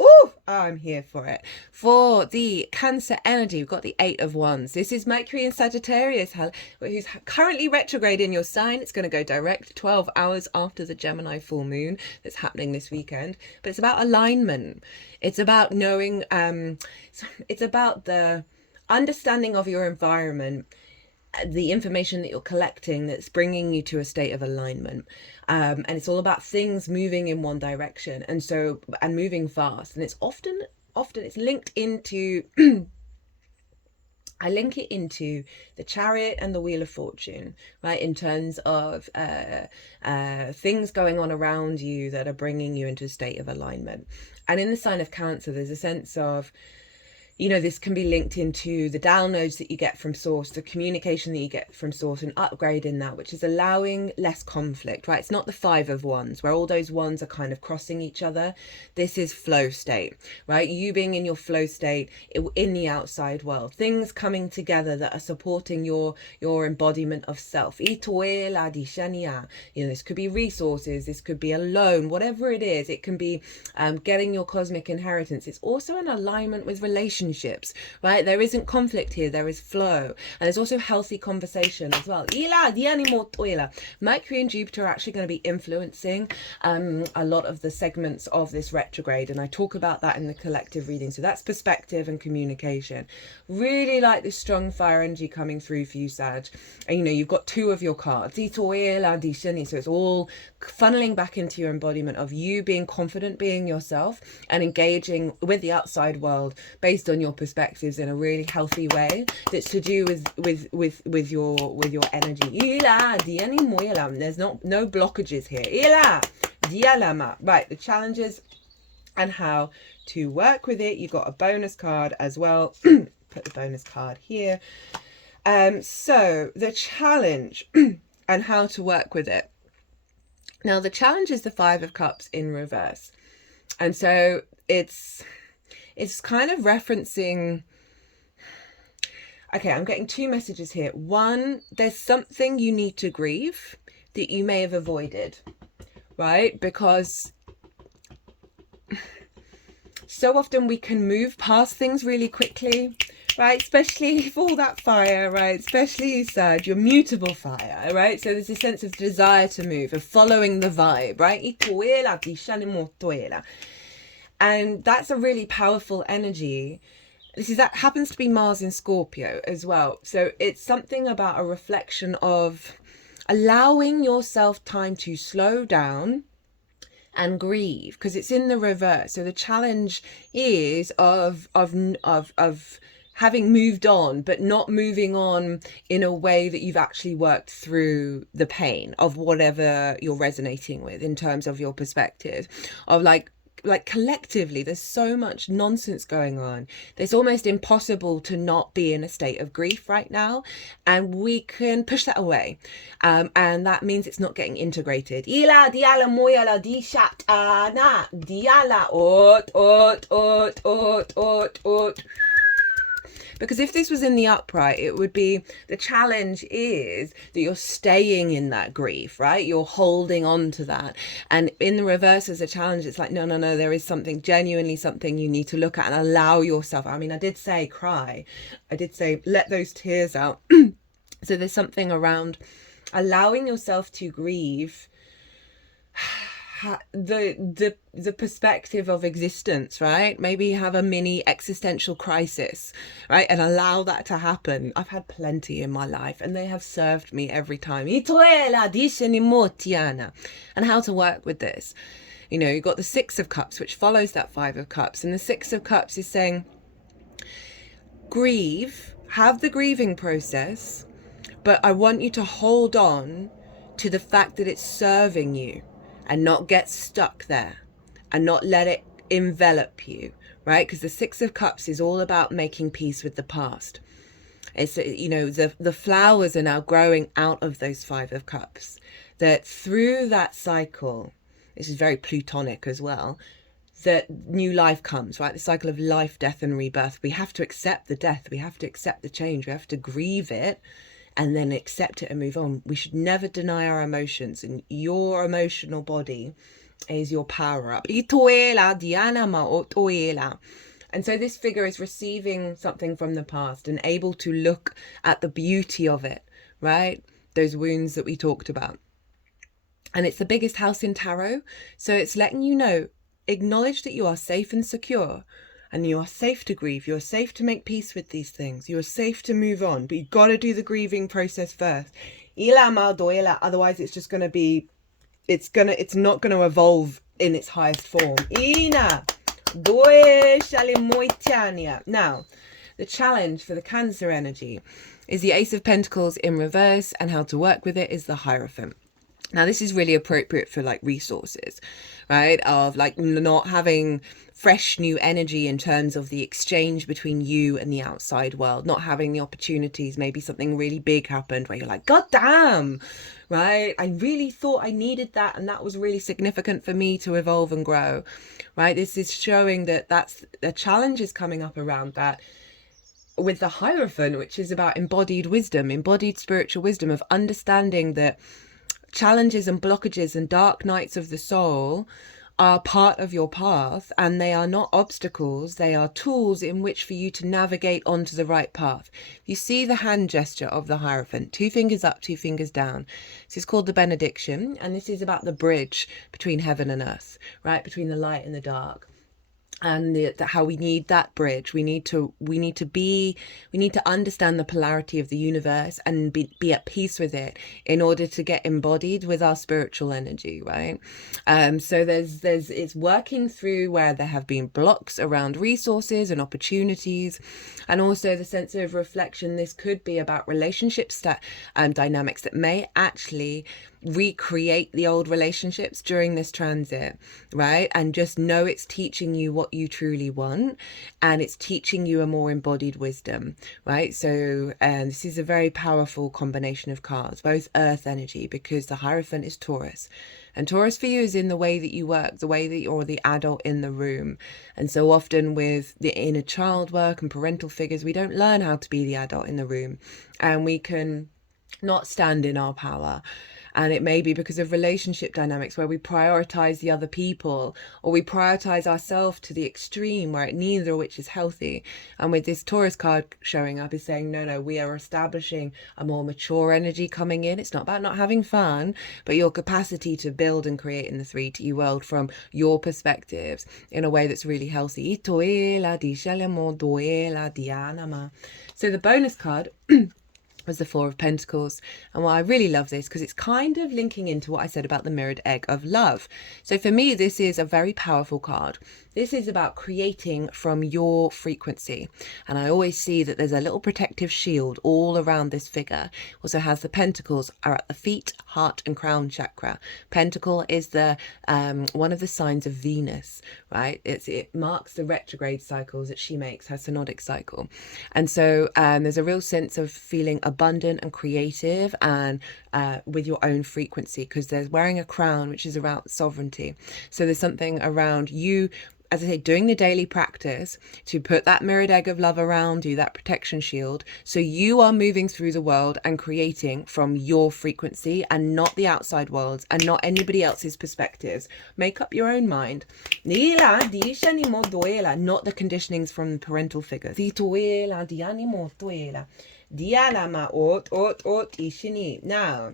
Ooh, I'm here for it. For the Cancer energy, we've got the 8 of Wands. This is Mercury in Sagittarius, who's currently retrograde in your sign. It's going to go direct 12 hours after the Gemini full moon that's happening this weekend. But it's about alignment. It's about knowing, it's about the understanding of your environment, the information that you're collecting that's bringing you to a state of alignment, and it's all about things moving in one direction, and moving fast. And it's often it's linked into I link it into the Chariot and the Wheel of Fortune, right? In terms of things going on around you that are bringing you into a state of alignment. And in the sign of Cancer, there's a sense of, this can be linked into the downloads that you get from source, the communication that you get from source, and upgrading that, which is allowing less conflict, right? It's not the 5 of Wands where all those wands are kind of crossing each other. This is flow state, right? You being in your flow state in the outside world, things coming together that are supporting your embodiment of self. This could be resources, this could be a loan, whatever it is. It can be getting your cosmic inheritance. It's also an alignment with relationships, right? There isn't conflict here, there is flow, and there's also healthy conversation as well. Mercury and Jupiter are actually going to be influencing a lot of the segments of this retrograde, and I talk about that in the collective reading. So that's perspective and communication. Really like this strong fire energy coming through for you, Sag. And you've got 2 of your cards, so it's all funneling back into your embodiment of you being confident, being yourself, and engaging with the outside world based on your perspectives in a really healthy way that's to do with your energy. There's no blockages here. Right, the challenges and how to work with it. You've got a bonus card as well. Put the bonus card here. So the challenge and how to work with it. Now the challenge is the 5 of Cups in reverse, and so it's kind of referencing, okay, I'm getting 2 messages here. One, there's something you need to grieve that you may have avoided, right? Because so often we can move past things really quickly, right? Especially for all that fire, right? Especially you, Sag, your mutable fire, right? So there's a sense of desire to move, of following the vibe, right? And that's a really powerful energy. That happens to be Mars in Scorpio as well. So it's something about a reflection of allowing yourself time to slow down and grieve, because it's in the reverse. So the challenge is of having moved on, but not moving on in a way that you've actually worked through the pain of whatever you're resonating with in terms of your perspective of like collectively there's so much nonsense going on. It's almost impossible to not be in a state of grief right now, and we can push that away, and that means it's not getting integrated. Because if this was in the upright, it would be, the challenge is that you're staying in that grief, right? You're holding on to that. And in the reverse as a challenge, it's like, no, there is something, genuinely something you need to look at and allow yourself. I mean, I did say cry. I did say let those tears out. So there's something around allowing yourself to grieve the perspective of existence, right? Maybe have a mini existential crisis, right? And allow that to happen. I've had plenty in my life and they have served me every time. And how to work with this. You know, you've got the Six of Cups, which follows that Five of Cups. And the Six of Cups is saying, grieve, have the grieving process, but I want you to hold on to the fact that it's serving you and not get stuck there and not let it envelop you, right? Because the Six of Cups is all about making peace with the past. It's, you know, the flowers are now growing out of those Five of Cups, that through that cycle, this is very Plutonic as well, that new life comes, right? The cycle of life, death and rebirth. We have to accept the death. We have to accept the change. We have to grieve it and then accept it and move on. We should never deny our emotions, and your emotional body is your power up. And so this figure is receiving something from the past and able to look at the beauty of it, right? Those wounds that we talked about. And it's the biggest house in tarot. So it's letting you know, acknowledge that you are safe and secure, and you are safe to grieve. You are safe to make peace with these things. You are safe to move on, but you've got to do the grieving process first. Otherwise it's just going to be, it's not going to evolve in its highest form. Now, the challenge for the Cancer energy is the Ace of Pentacles in reverse, and how to work with it is the Hierophant. Now, this is really appropriate for like resources, right? Of like not having fresh new energy in terms of the exchange between you and the outside world, not having the opportunities. Maybe something really big happened where you're like, God damn, right? I really thought I needed that, and that was really significant for me to evolve and grow, right? This is showing that that's the challenge is coming up around that. With the Hierophant, which is about embodied wisdom, embodied spiritual wisdom of understanding that challenges and blockages and dark nights of the soul are part of your path, and they are not obstacles. They are tools in which for you to navigate onto the right path. You see the hand gesture of the Hierophant, 2 fingers up, 2 fingers down. This is called the benediction, and this is about the bridge between heaven and earth, right? Between the light and the dark. And how we need that bridge. We need to understand the polarity of the universe and be at peace with it in order to get embodied with our spiritual energy, right? So it's working through where there have been blocks around resources and opportunities, and also the sense of reflection. This could be about relationship dynamics that may actually recreate the old relationships during this transit, right? And just know it's teaching you what you truly want, and it's teaching you a more embodied wisdom, right? So this is a very powerful combination of cards, both earth energy, because the Hierophant is Taurus, and Taurus for you is in the way that you work, the way that you're the adult in the room. And so often with the inner child work and parental figures, we don't learn how to be the adult in the room, and we can not stand in our power. And it may be because of relationship dynamics where we prioritize the other people, or we prioritize ourselves to the extreme, where neither of which is healthy. And with this Taurus card showing up is saying, no, we are establishing a more mature energy coming in. It's not about not having fun, but your capacity to build and create in the 3D world from your perspectives in a way that's really healthy. So the bonus card was the Four of Pentacles. And I really love this because it's kind of linking into what I said about the mirrored egg of love. So for me, this is a very powerful card. This is about creating from your frequency. And I always see that there's a little protective shield all around this figure. Also has the pentacles are at the feet, heart and crown chakra. Pentacle is the one of the signs of Venus, right? It marks the retrograde cycles that she makes, her synodic cycle. And so there's a real sense of feeling abundant and creative and with your own frequency, because there's wearing a crown, which is around sovereignty. So there's something around you, as I say, doing the daily practice to put that mirrored egg of love around you, that protection shield. So you are moving through the world and creating from your frequency and not the outside world and not anybody else's perspectives. Make up your own mind. Not the conditionings from the parental figures. Now,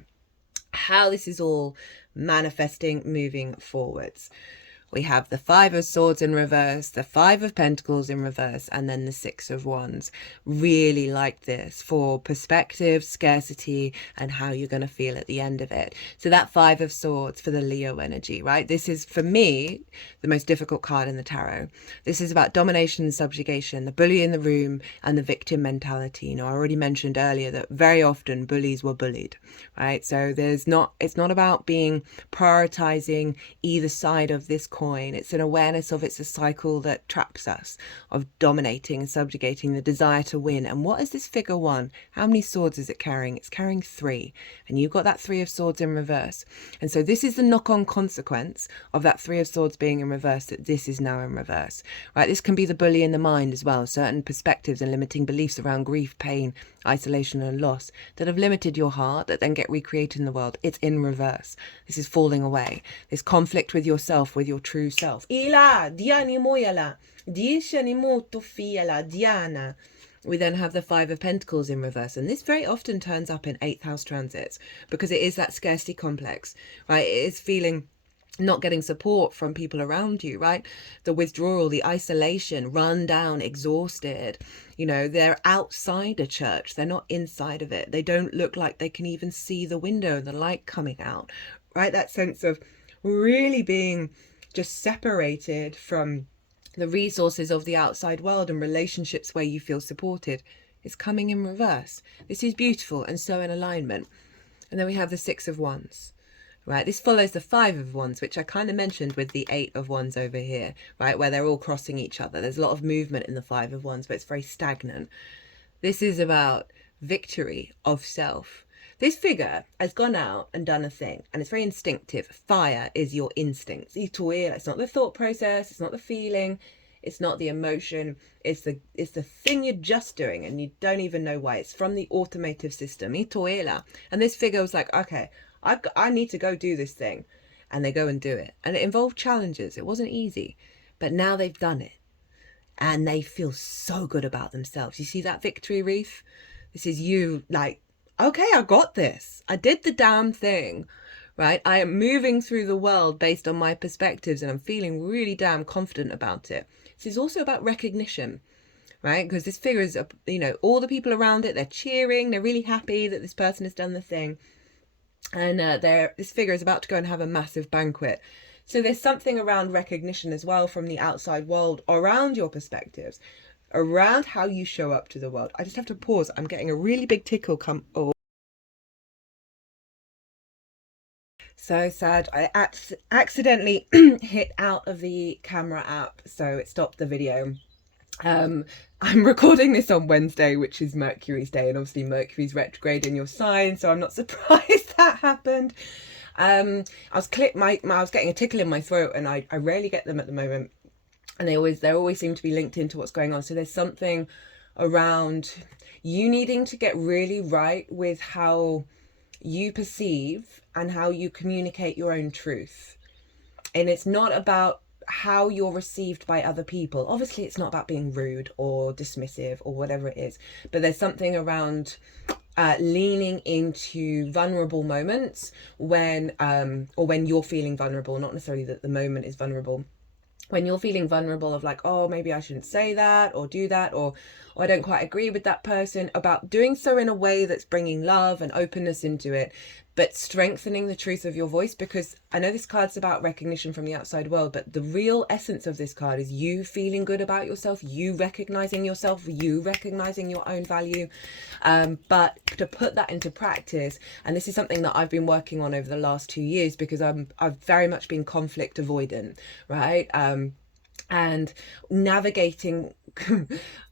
how this is all manifesting moving forwards. We have the Five of Swords in reverse, the Five of Pentacles in reverse, and then the Six of Wands. Really like this for perspective, scarcity, and how you're going to feel at the end of it. So that Five of Swords for the Leo energy, right? This is, for me, the most difficult card in the tarot. This is about domination and subjugation, the bully in the room, and the victim mentality. You know, I already mentioned earlier that very often bullies were bullied, right? So it's not about being prioritizing either side of this coin. It's an awareness of it's a cycle that traps us, of dominating and subjugating, the desire to win. And what is this figure 1? How many swords is it carrying? It's carrying 3, and you've got that 3 of Swords in reverse. And so this is the knock-on consequence of that 3 of Swords being in reverse, that this is now in reverse, right? This can be the bully in the mind as well, certain perspectives and limiting beliefs around grief, pain, isolation and loss that have limited your heart, that then get recreated in the world. It's in reverse. This is falling away. This conflict with yourself, with your true self. Ila, Diani Moyala, Diishani Moto Fiala, Diana. We then have the Five of Pentacles in reverse, and this very often turns up in 8th house transits because it is that scarcity complex, right? It is feeling not getting support from people around you, right? The withdrawal, the isolation, run down, exhausted. You know, they're outside a church. They're not inside of it. They don't look like they can even see the window, the light coming out, right? That sense of really being just separated from the resources of the outside world and relationships where you feel supported is coming in reverse. This is beautiful and so in alignment. And then we have the Six of Wands. Right, this follows the Five of Wands, which I kind of mentioned with the Eight of Wands over here, right, where they're all crossing each other. There's a lot of movement in the Five of Wands, but it's very stagnant. This is about victory of self. This figure has gone out and done a thing, and it's very instinctive. Fire is your instincts. It's not the thought process, it's not the feeling, it's not the emotion, it's the thing you're just doing and you don't even know why. It's from the automative system. And this figure was like, okay, I need to go do this thing. And they go and do it. And it involved challenges. It wasn't easy. But now they've done it. And they feel so good about themselves. You see that victory wreath? This is you like, okay, I got this. I did the damn thing, right? I am moving through the world based on my perspectives and I'm feeling really damn confident about it. This is also about recognition, right? Because this figure is, you know, all the people around it, they're cheering. They're really happy that this person has done the thing. And this figure is about to go and have a massive banquet. So there's something around recognition as well from the outside world, around your perspectives, around how you show up to the world. I just have to pause. I'm getting a really big tickle come. Oh, so sad. I accidentally hit out of the camera app, so it stopped the video. I'm recording this on Wednesday, which is Mercury's day, and obviously Mercury's retrograde in your sign, so I'm not surprised that happened. I was getting a tickle in my throat, and I rarely get them at the moment, and they always seem to be linked into what's going on. So there's something around you needing to get really right with how you perceive and how you communicate your own truth, and it's not about how you're received by other people. Obviously it's not about being rude or dismissive or whatever it is, but there's something around leaning into vulnerable moments when you're feeling vulnerable, not necessarily that the moment is vulnerable. When you're feeling vulnerable of like, oh, maybe I shouldn't say that or do that, or I don't quite agree with that person, about doing so in a way that's bringing love and openness into it, but strengthening the truth of your voice. Because I know this card's about recognition from the outside world, but the real essence of this card is you feeling good about yourself, you recognizing yourself, you recognizing your own value. But to put that into practice, and this is something that I've been working on over the last 2 years, because I've very much been conflict avoidant, right? And navigating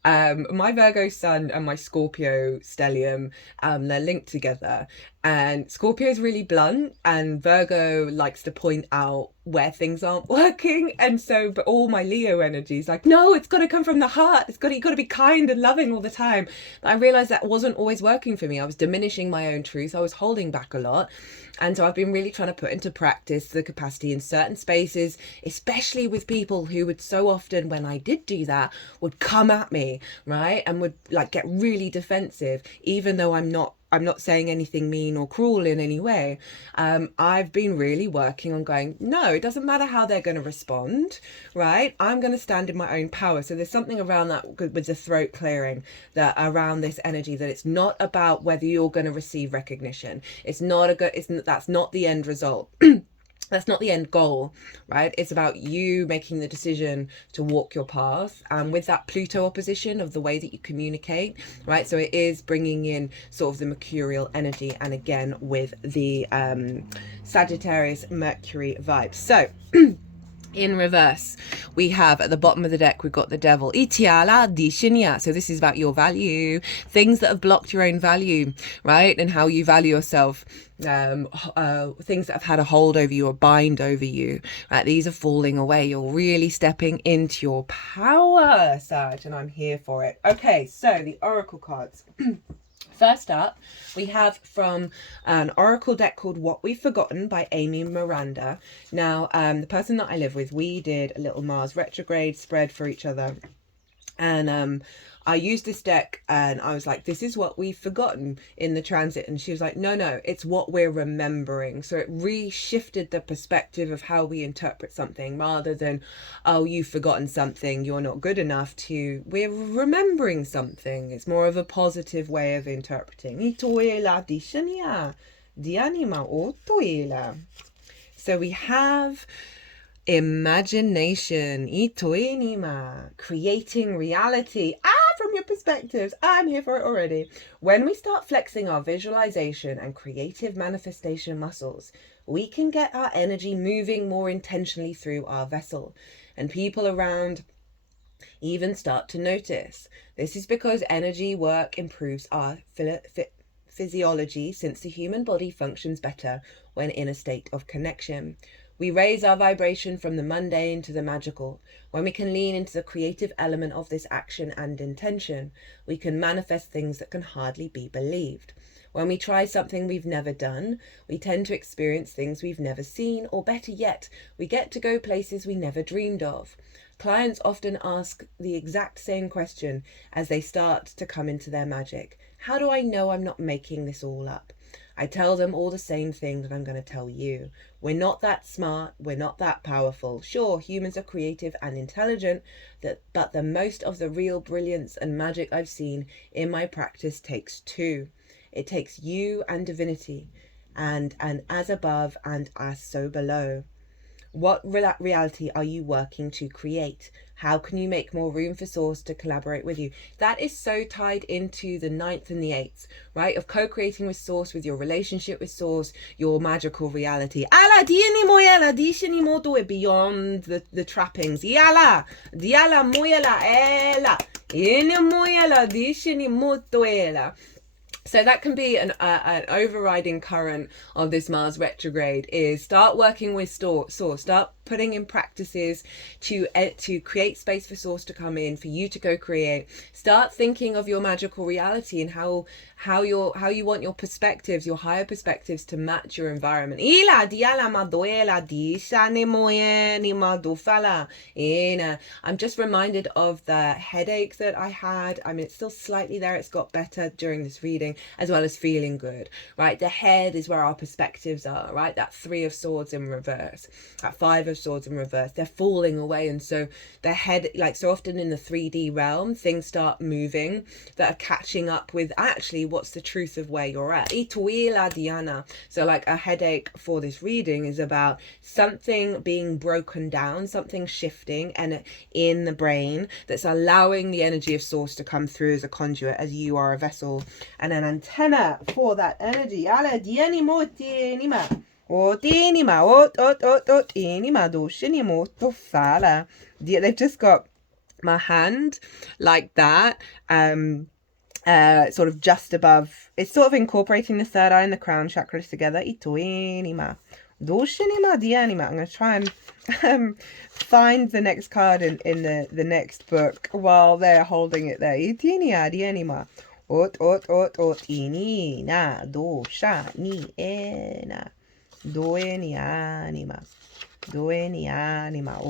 my Virgo sun and my Scorpio stellium, they're linked together, and Scorpio is really blunt and Virgo likes to point out where things aren't working. And so, but all my Leo energy is like, no, it's got to come from the heart, you got to be kind and loving all the time. But I realized that wasn't always working for me. I was diminishing my own truth, I was holding back a lot. And so I've been really trying to put into practice the capacity in certain spaces, especially with people who would so often, when I did do that, would come at me, right? And would like get really defensive, even though I'm I'm not saying anything mean or cruel in any way. I've been really working on going, no, it doesn't matter how they're going to respond, right? I'm going to stand in my own power. So there's something around that with the throat clearing, that around this energy, that it's not about whether you're going to receive recognition. It's not that's not the end result. That's not the end goal, right? It's about you making the decision to walk your path. And with that Pluto opposition of the way that you communicate, right? So it is bringing in sort of the mercurial energy, and again with the Sagittarius Mercury vibes. So in reverse, we have at the bottom of the deck, we've got the devil. Itiala di Shinya. So this is about your value, things that have blocked your own value, right? And how you value yourself. Things that have had a hold over you or bind over you, right? These are falling away. You're really stepping into your power, Sag, and I'm here for it. Okay, so the oracle cards. First up, we have from an oracle deck called What We've Forgotten by Amy Miranda. Now, the person that I live with, we did a little Mars retrograde spread for each other. And I used this deck and I was like, this is what we've forgotten in the transit. And she was like, no, it's what we're remembering. So it reshifted the perspective of how we interpret something, rather than, oh, you've forgotten something, you're not good enough, to we're remembering something. It's more of a positive way of interpreting. So we have imagination, creating reality. From your perspectives, I'm here for it already. When we start flexing our visualization and creative manifestation muscles, we can get our energy moving more intentionally through our vessel, and people around even start to notice. This is because energy work improves our physiology, since the human body functions better when in a state of connection. We raise our vibration from the mundane to the magical. When we can lean into the creative element of this action and intention, we can manifest things that can hardly be believed. When we try something we've never done, we tend to experience things we've never seen, or better yet, we get to go places we never dreamed of. Clients often ask the exact same question as they start to come into their magic. How do I know I'm not making this all up? I tell them all the same thing that I'm going to tell you. We're not that smart. We're not that powerful. Sure, humans are creative and intelligent, but the most of the real brilliance and magic I've seen in my practice takes two. It takes you and divinity, and as above and as so below. What reality are you working to create? How can you make more room for Source to collaborate with you? That is so tied into the 9th and the 8th, right? Of co-creating with Source, with your relationship with Source, your magical reality. Beyond the trappings. So that can be an overriding current of this Mars retrograde, is start working with Source, start putting in practices to create space for Source to come in, for you to go create. Start thinking of your magical reality and how you want your perspectives, your higher perspectives, to match your environment. I'm just reminded of the headache that I had. I mean, it's still slightly there. It's got better during this reading, as well as feeling good, right? The head is where our perspectives are, right? That 3 of Swords in reverse, that 5 of Swords in reverse, they're falling away. And so the head, like so often in the 3D realm, things start moving that are catching up with actually what's the truth of where you're at. So like a headache for this reading is about something being broken down, something shifting and in the brain that's allowing the energy of Source to come through as a conduit, as you are a vessel and an antenna for that energy. They've just got my hand like that, sort of just above. It's sort of incorporating the third eye and the crown chakras together. I'm going to try and find the next card in the next book while they're holding it there. Due ni anima. Due ni anima.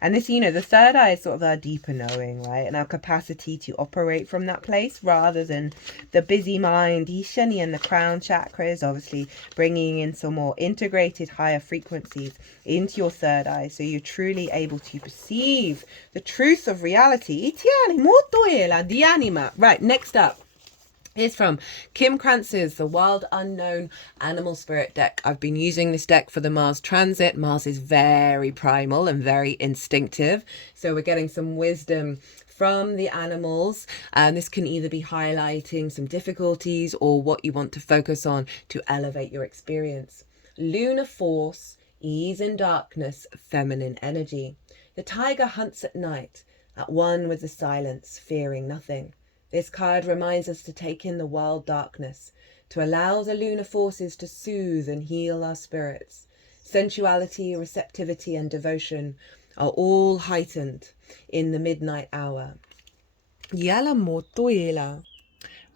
And this, the third eye is sort of our deeper knowing, right? And our capacity to operate from that place rather than the busy mind. Ishani and the crown chakras, obviously bringing in some more integrated higher frequencies into your third eye, so you're truly able to perceive the truth of reality. Right, next up is from Kim Kranz's The Wild Unknown Animal Spirit deck. I've been using this deck for the Mars transit. Mars is very primal and very instinctive, so we're getting some wisdom from the animals, and this can either be highlighting some difficulties or what you want to focus on to elevate your experience. Lunar force, ease in darkness, feminine energy. The tiger hunts at night, at one with the silence, fearing nothing. This card reminds us to take in the wild darkness, to allow the lunar forces to soothe and heal our spirits. Sensuality, receptivity, and devotion are all heightened in the midnight hour. Yala motoela.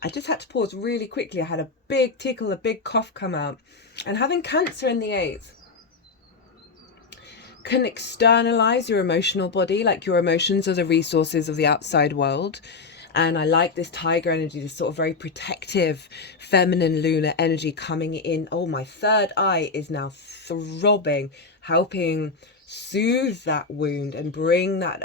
I just had to pause really quickly. I had a big tickle, a big cough come out. And having Cancer in the 8th can externalize your emotional body, like your emotions are the resources of the outside world. And I like this tiger energy, this sort of very protective, feminine lunar energy coming in. Oh, my third eye is now throbbing, helping soothe that wound and bring that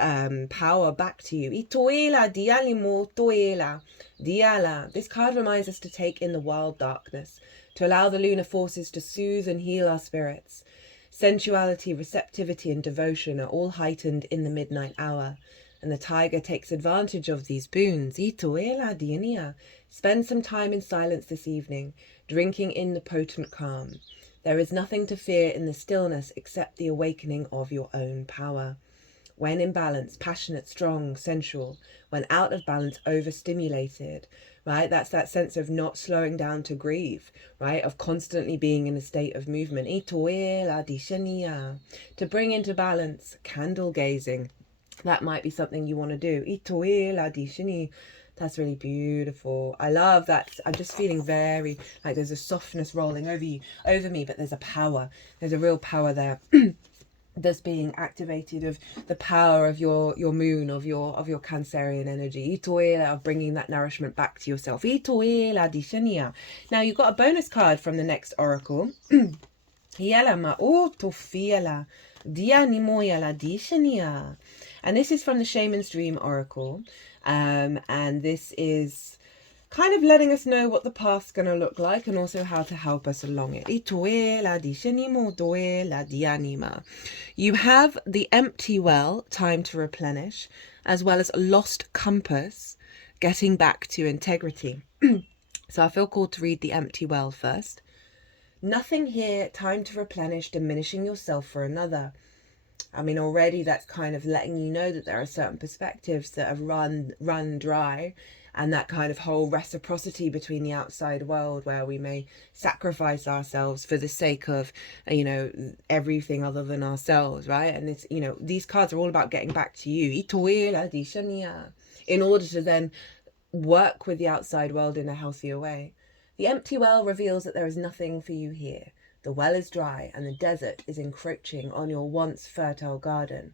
power back to you. Itoela, dialimo, toela, diala. This card reminds us to take in the wild darkness, to allow the lunar forces to soothe and heal our spirits. Sensuality, receptivity, and devotion are all heightened in the midnight hour. And the tiger takes advantage of these boons. Spend some time in silence this evening, drinking in the potent calm. There is nothing to fear in the stillness except the awakening of your own power. When in balance, passionate, strong, sensual. When out of balance, overstimulated, right? That's that sense of not slowing down to grieve, right? Of constantly being in a state of movement. To bring into balance, candle gazing. That might be something you want to do. That's really beautiful. I love that. I'm just feeling very like there's a softness rolling over me, but there's a power. There's a real power there that's being activated, of the power of your moon, of your Cancerian energy. Of bringing that nourishment back to yourself. Now you've got a bonus card from the next oracle. And this is from the Shaman's Dream Oracle. And this is kind of letting us know what the path's going to look like and also how to help us along it. You have the empty well, time to replenish, as well as lost compass, getting back to integrity. So I feel called to read the empty well first. Nothing here, time to replenish, diminishing yourself for another. I mean, already that's kind of letting you know that there are certain perspectives that have run dry, and that kind of whole reciprocity between the outside world where we may sacrifice ourselves for the sake of, everything other than ourselves, right? And it's, these cards are all about getting back to you in order to then work with the outside world in a healthier way. The empty well reveals that there is nothing for you here. The well is dry and the desert is encroaching on your once fertile garden.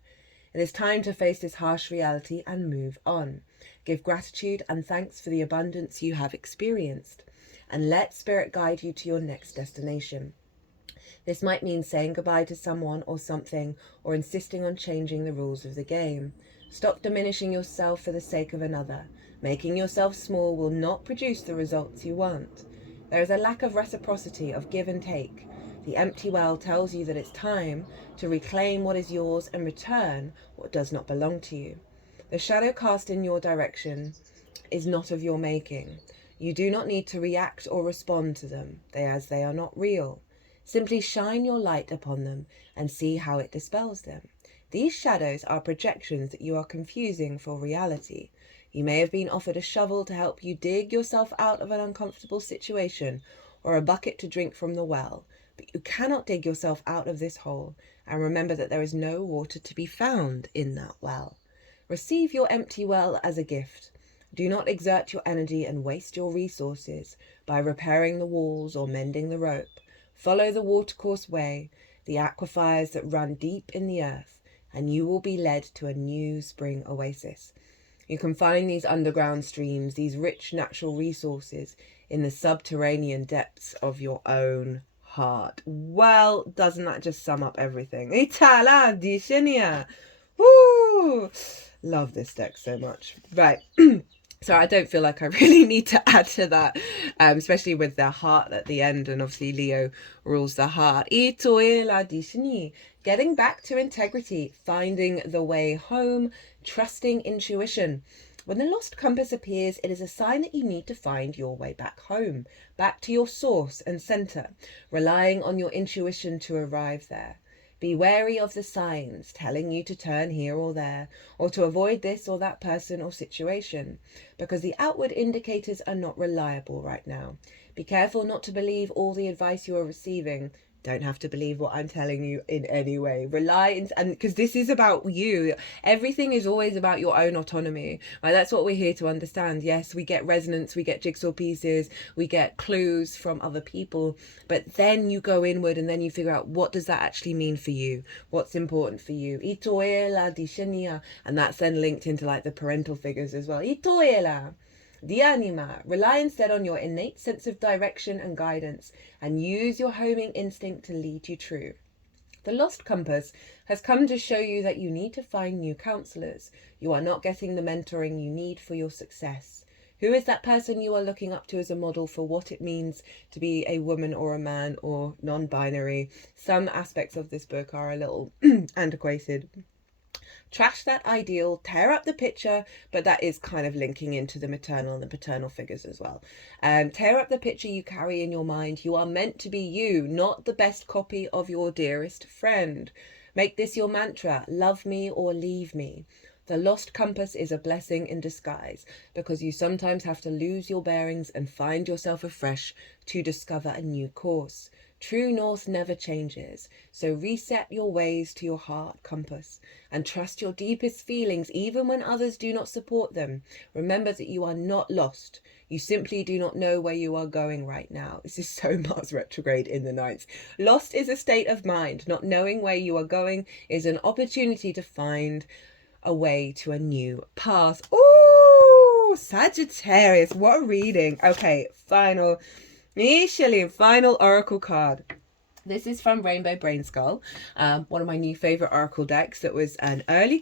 It is time to face this harsh reality and move on. Give gratitude and thanks for the abundance you have experienced, and let spirit guide you to your next destination. This might mean saying goodbye to someone or something, or insisting on changing the rules of the game. Stop diminishing yourself for the sake of another. Making yourself small will not produce the results you want. There is a lack of reciprocity, of give and take. The empty well tells you that it's time to reclaim what is yours and return what does not belong to you. The shadow cast in your direction is not of your making. You do not need to react or respond to them, as they are not real. Simply shine your light upon them and see how it dispels them. These shadows are projections that you are confusing for reality. You may have been offered a shovel to help you dig yourself out of an uncomfortable situation, or a bucket to drink from the well, but you cannot dig yourself out of this hole, and remember that there is no water to be found in that well. Receive your empty well as a gift. Do not exert your energy and waste your resources by repairing the walls or mending the rope. Follow the watercourse way, the aquifers that run deep in the earth, and you will be led to a new spring oasis. You can find these underground streams, these rich natural resources in the subterranean depths of your own heart. Well, doesn't that just sum up everything? Itala Dishenia! Woo! Love this deck so much. Right. So I don't feel like I really need to add to that, especially with the heart at the end, and obviously Leo rules the heart. Getting back to integrity, finding the way home, trusting intuition. When the lost compass appears, it is a sign that you need to find your way back home, back to your source and center, relying on your intuition to arrive there. Be wary of the signs telling you to turn here or there, or to avoid this or that person or situation, because the outward indicators are not reliable right now. Be careful not to believe all the advice you are receiving. Don't have to believe what I'm telling you in any way. Rely, and because this is about you. Everything is always about your own autonomy, right? That's what we're here to understand. Yes, we get resonance, we get jigsaw pieces, we get clues from other people, but then you go inward and then you figure out, what does that actually mean for you? What's important for you? Itoela dishenia, and that's then linked into like the parental figures as well. Itoela. Dianima, rely instead on your innate sense of direction and guidance, and use your homing instinct to lead you true. The lost compass has come to show you that you need to find new counselors. You are not getting the mentoring you need for your success. Who is that person you are looking up to as a model for what it means to be a woman or a man or non-binary? Some aspects of this book are a little antiquated. Trash that ideal, tear up the picture, but that is kind of linking into the maternal and the paternal figures as well. Tear up the picture you carry in your mind. You are meant to be you, not the best copy of your dearest friend. Make this your mantra: love me or leave me. The lost compass is a blessing in disguise, because you sometimes have to lose your bearings and find yourself afresh to discover a new course. True north never changes, so reset your ways to your heart compass and trust your deepest feelings even when others do not support them. Remember that you are not lost. You simply do not know where you are going right now. This is so Mars retrograde in the ninth. Lost is a state of mind. Not knowing where you are going is an opportunity to find a way to a new path. Ooh, Sagittarius, what a reading. Okay, final oracle card. This is from Rainbow Brain Skull, one of my new favorite oracle decks that was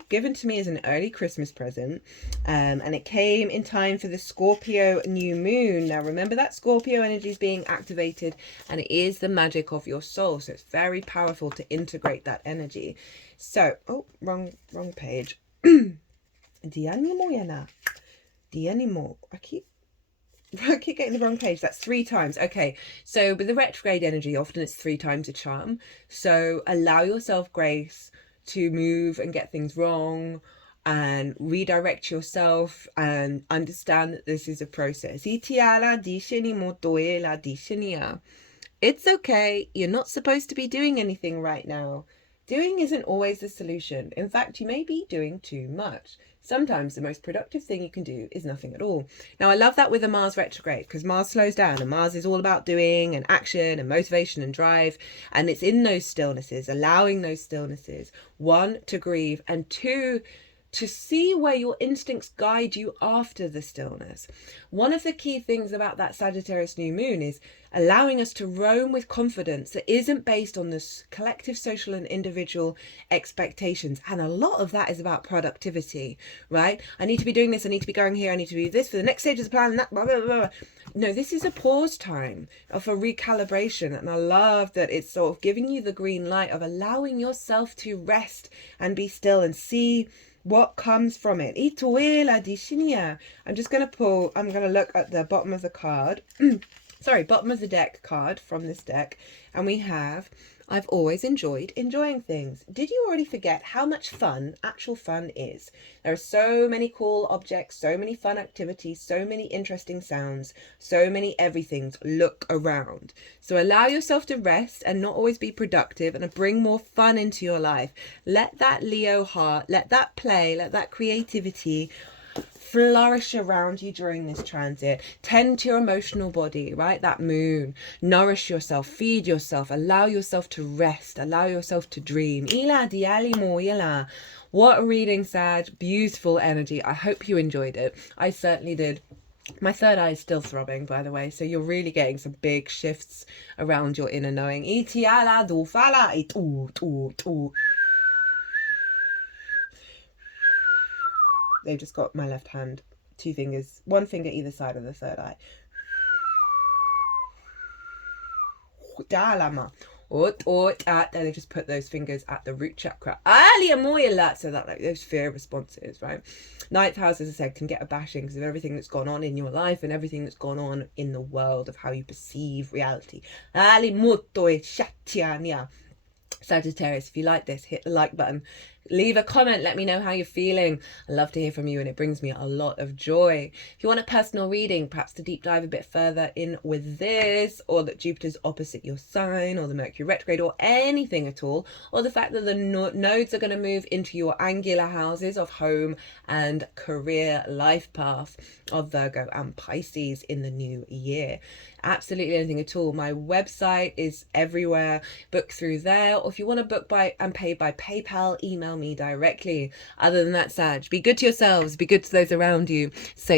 given to me as an early Christmas present, and it came in time for the Scorpio new moon. Now remember that Scorpio energy is being activated, and it is the magic of your soul, so it's very powerful to integrate that energy. So, wrong page. Dianimo yana. Dianimo. I keep getting the wrong page. That's 3 times. Okay, so with the retrograde energy, often it's 3 times a charm. So allow yourself grace to move and get things wrong and redirect yourself and understand that this is a process. It's okay. You're not supposed to be doing anything right now. Doing isn't always the solution. In fact, you may be doing too much. Sometimes the most productive thing you can do is nothing at all. Now, I love that with a Mars retrograde, because Mars slows down, and Mars is all about doing and action and motivation and drive. And it's in those stillnesses, allowing those stillnesses, 1, to grieve, and 2, to see where your instincts guide you after the stillness. One of the key things about that Sagittarius new moon is allowing us to roam with confidence that isn't based on the collective, social and individual expectations. And a lot of that is about productivity, right? I need to be doing this. I need to be going here. I need to do this for the next stage of the plan. And that, blah, blah, blah. No, this is a pause time of a recalibration. And I love that it's sort of giving you the green light of allowing yourself to rest and be still and see what comes from it. I'm just going to look at the bottom of the card. Bottom of the deck card from this deck. And we have, I've always enjoyed enjoying things. Did you already forget how much fun actual fun is? There are so many cool objects, so many fun activities, so many interesting sounds, so many everythings. Look around. So allow yourself to rest and not always be productive, and bring more fun into your life. Let that Leo heart, let that play, let that creativity flourish around you during this transit. Tend to your emotional body, right? That moon. Nourish yourself, feed yourself, allow yourself to rest, allow yourself to dream. Ila diali mo ila. What a reading, Sag. Beautiful energy. I hope you enjoyed it. I certainly did. My third eye is still throbbing, by the way, so you're really getting some big shifts around your inner knowing. Itiala do fala itu. They've just got my left hand, 2 fingers, 1 finger either side of the third eye. They just put those fingers at the root chakra. So that, like, those fear responses, right? 9th house, as I said, can get a bashing because of everything that's gone on in your life and everything that's gone on in the world of how you perceive reality. Sagittarius, if you like this, hit the like button. Leave a comment, let me know how you're feeling. I love to hear from you and it brings me a lot of joy. If you want a personal reading, perhaps to deep dive a bit further in with this, or that Jupiter's opposite your sign, or the Mercury retrograde, or anything at all, or the fact that the nodes are going to move into your angular houses of home and career life path of Virgo and Pisces in the new year. Absolutely anything at all. My website is everywhere. Book through there, or if you want to book by and pay by PayPal, email me directly. Other than that, Sag, be good to yourselves, be good to those around you. Say